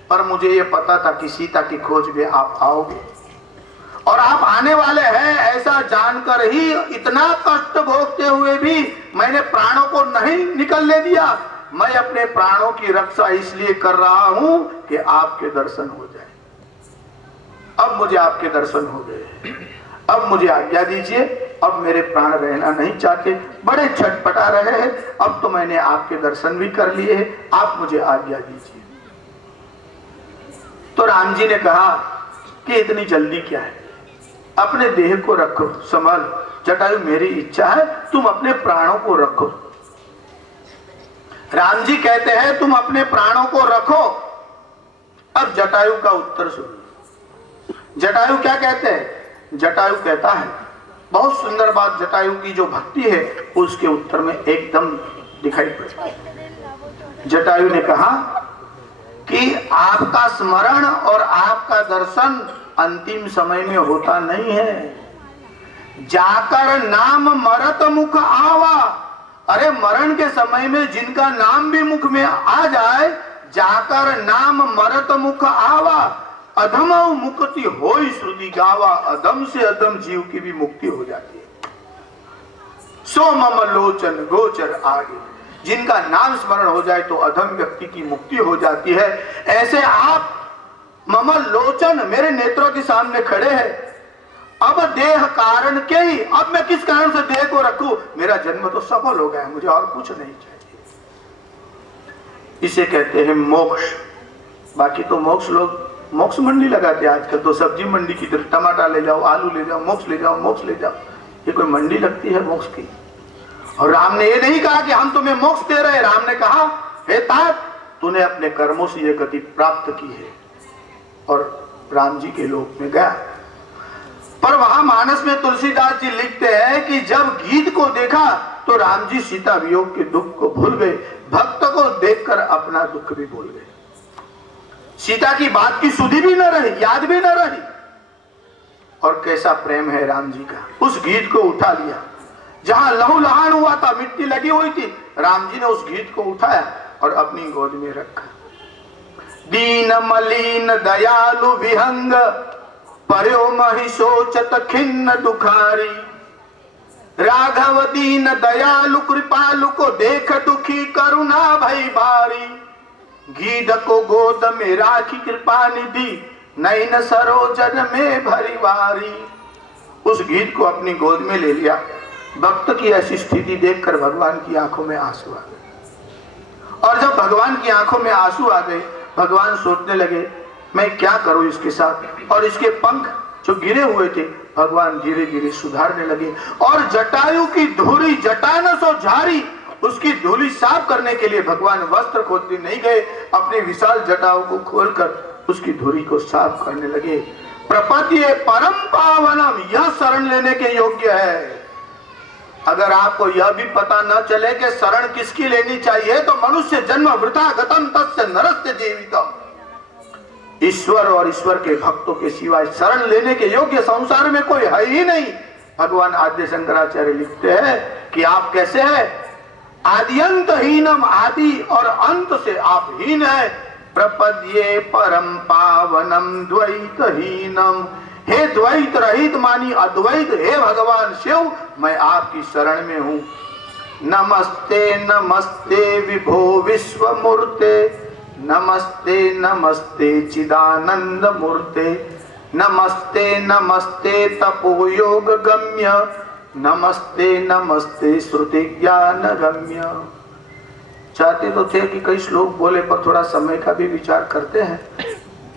पर मुझे यह पता था कि सीता की खोज में आप आओगे और आप आने वाले हैं, ऐसा जानकर ही इतना कष्ट भोगते हुए भी मैंने प्राणों को नहीं निकलने दिया। मैं अपने प्राणों की रक्षा इसलिए कर रहा हूं कि आपके दर्शन हो जाए। अब मुझे आपके दर्शन हो गए, अब मुझे आज्ञा दीजिए, अब मेरे प्राण रहना नहीं चाहते, बड़े छटपटा रहे हैं, अब तो मैंने आपके दर्शन भी कर लिए हैं, आप मुझे आज्ञा दीजिए। तो राम जी ने कहा कि इतनी जल्दी क्या है, अपने देह को रखो, संभाल। जटायु मेरी इच्छा है, तुम अपने प्राणों को रखो। राम जी कहते हैं तुम अपने प्राणों को रखो। अब जटायु का उत्तर सुनो। जटायु क्या कहते हैं? जटायु कहता है, बहुत सुंदर बात जटायु की जो भक्ति है उसके उत्तर में एकदम दिखाई पड़ती। जटायु ने कहा कि आपका स्मरण और आपका दर्शन अंतिम समय में होता नहीं है। जाकर नाम मरत मुख आवा। अरे मरण के समय में जिनका नाम भी मुख में आ जाए, जाकर नाम मरत मुख आवा, अधम मुक्ति होई श्रुति गावा। अधम से अधम जीव की भी मुक्ति हो जाती है। सो मम लोचन गोचर आगे, जिनका नाम स्मरण हो जाए तो अधम व्यक्ति की मुक्ति हो जाती है। ऐसे आप मम लोचन, मेरे नेत्रों के सामने खड़े हैं। अब देह कारण के ही, अब मैं किस कारण से देह को रखूं? मेरा जन्म तो सफल हो गया, मुझे और कुछ नहीं चाहिए। इसे कहते हैं मोक्ष। बाकी तो मोक्ष लोग मोक्ष मंडी लगाते हैं आजकल तो, सब्जी मंडी की तरह टमाटर ले जाओ, आलू ले जाओ, मोक्ष ले जाओ, मोक्ष ले जाओ। ये कोई मंडी लगती है मोक्ष की? और राम ने ये नहीं कहा कि हम तुम्हें मोक्ष दे रहे हैं। राम ने कहा, हे तात, तूने अपने कर्मों से ये गति प्राप्त की है। और राम जी के लोक में गया। पर वहां मानस में तुलसीदास जी लिखते हैं कि जब गीत को देखा तो राम जी सीता वियोग के दुख को भूल गए, भक्त को देखकर अपना दुख भी भूल गए। सीता की बात की सुधि भी न रही, याद भी न रही। और कैसा प्रेम है राम जी का। उस गीत को उठा लिया, जहां लहू लहान हुआ था, मिट्टी लगी हुई थी, राम जी ने उस गीत को उठाया और अपनी गोद में रखा। दीन मलिन दयालु विहंग, पर्यो महि सोचत खिन्न दुखारी। राघव दीन दयालु कृपालु को देख दुखी करुणा भई भारी। गीध को गोद में राखी कृपा निधि, नैन सरोजन में भरी वारी। उस गीत को अपनी गोद में ले लिया। भक्त की ऐसी स्थिति देखकर भगवान की आंखों में आंसू आ गए। और जब भगवान की आंखों में आंसू आ गए, भगवान सोचने लगे मैं क्या करूं इसके साथ। और इसके पंख जो गिरे हुए थे, भगवान धीरे धीरे सुधारने लगे। और जटायु की धूली जटा न सो झारी, उसकी धूली साफ करने के लिए भगवान वस्त्र खोलते नहीं गए, अपनी विशाल जटाओं को खोलकर उसकी धूली को साफ करने लगे। प्रपद्ये परम पावनम, यह शरण लेने के योग्य है। अगर आपको यह भी पता न चले कि शरण किसकी लेनी चाहिए, तो मनुष्य जन्म वृथा गतम तस्य नरस्य जीवितम। ईश्वर और ईश्वर के भक्तों के सिवाय शरण लेने के योग्य संसार में कोई है ही नहीं। भगवान आद्य शंकराचार्य लिखते हैं कि आप कैसे हैं? आद्यंत हीनम, आदि और अंत से आप हीन है। प्रपद्ये परम पावनम द्वैत हीनम, हे द्वैत रहित मानी अद्वैत, हे भगवान शिव, मैं आपकी शरण में हूं। नमस्ते नमस्ते विभो विश्वमूर्ते, नमस्ते नमस्ते चिदानंद मूर्ते, नमस्ते नमस्ते तपो योग गम्य, नमस्ते नमस्ते श्रुति ज्ञान गम्य। चाहते तो थे कि कई श्लोक बोले, पर थोड़ा समय का भी विचार करते हैं,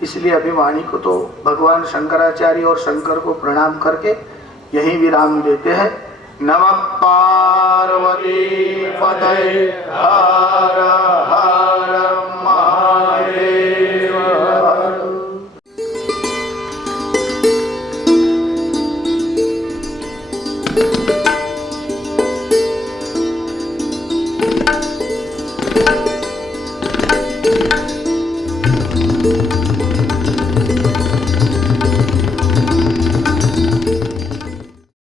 इसलिए अभिमानी को तो भगवान शंकराचार्य और शंकर को प्रणाम करके यही विराम देते हैं। नमः पार्वती पतये।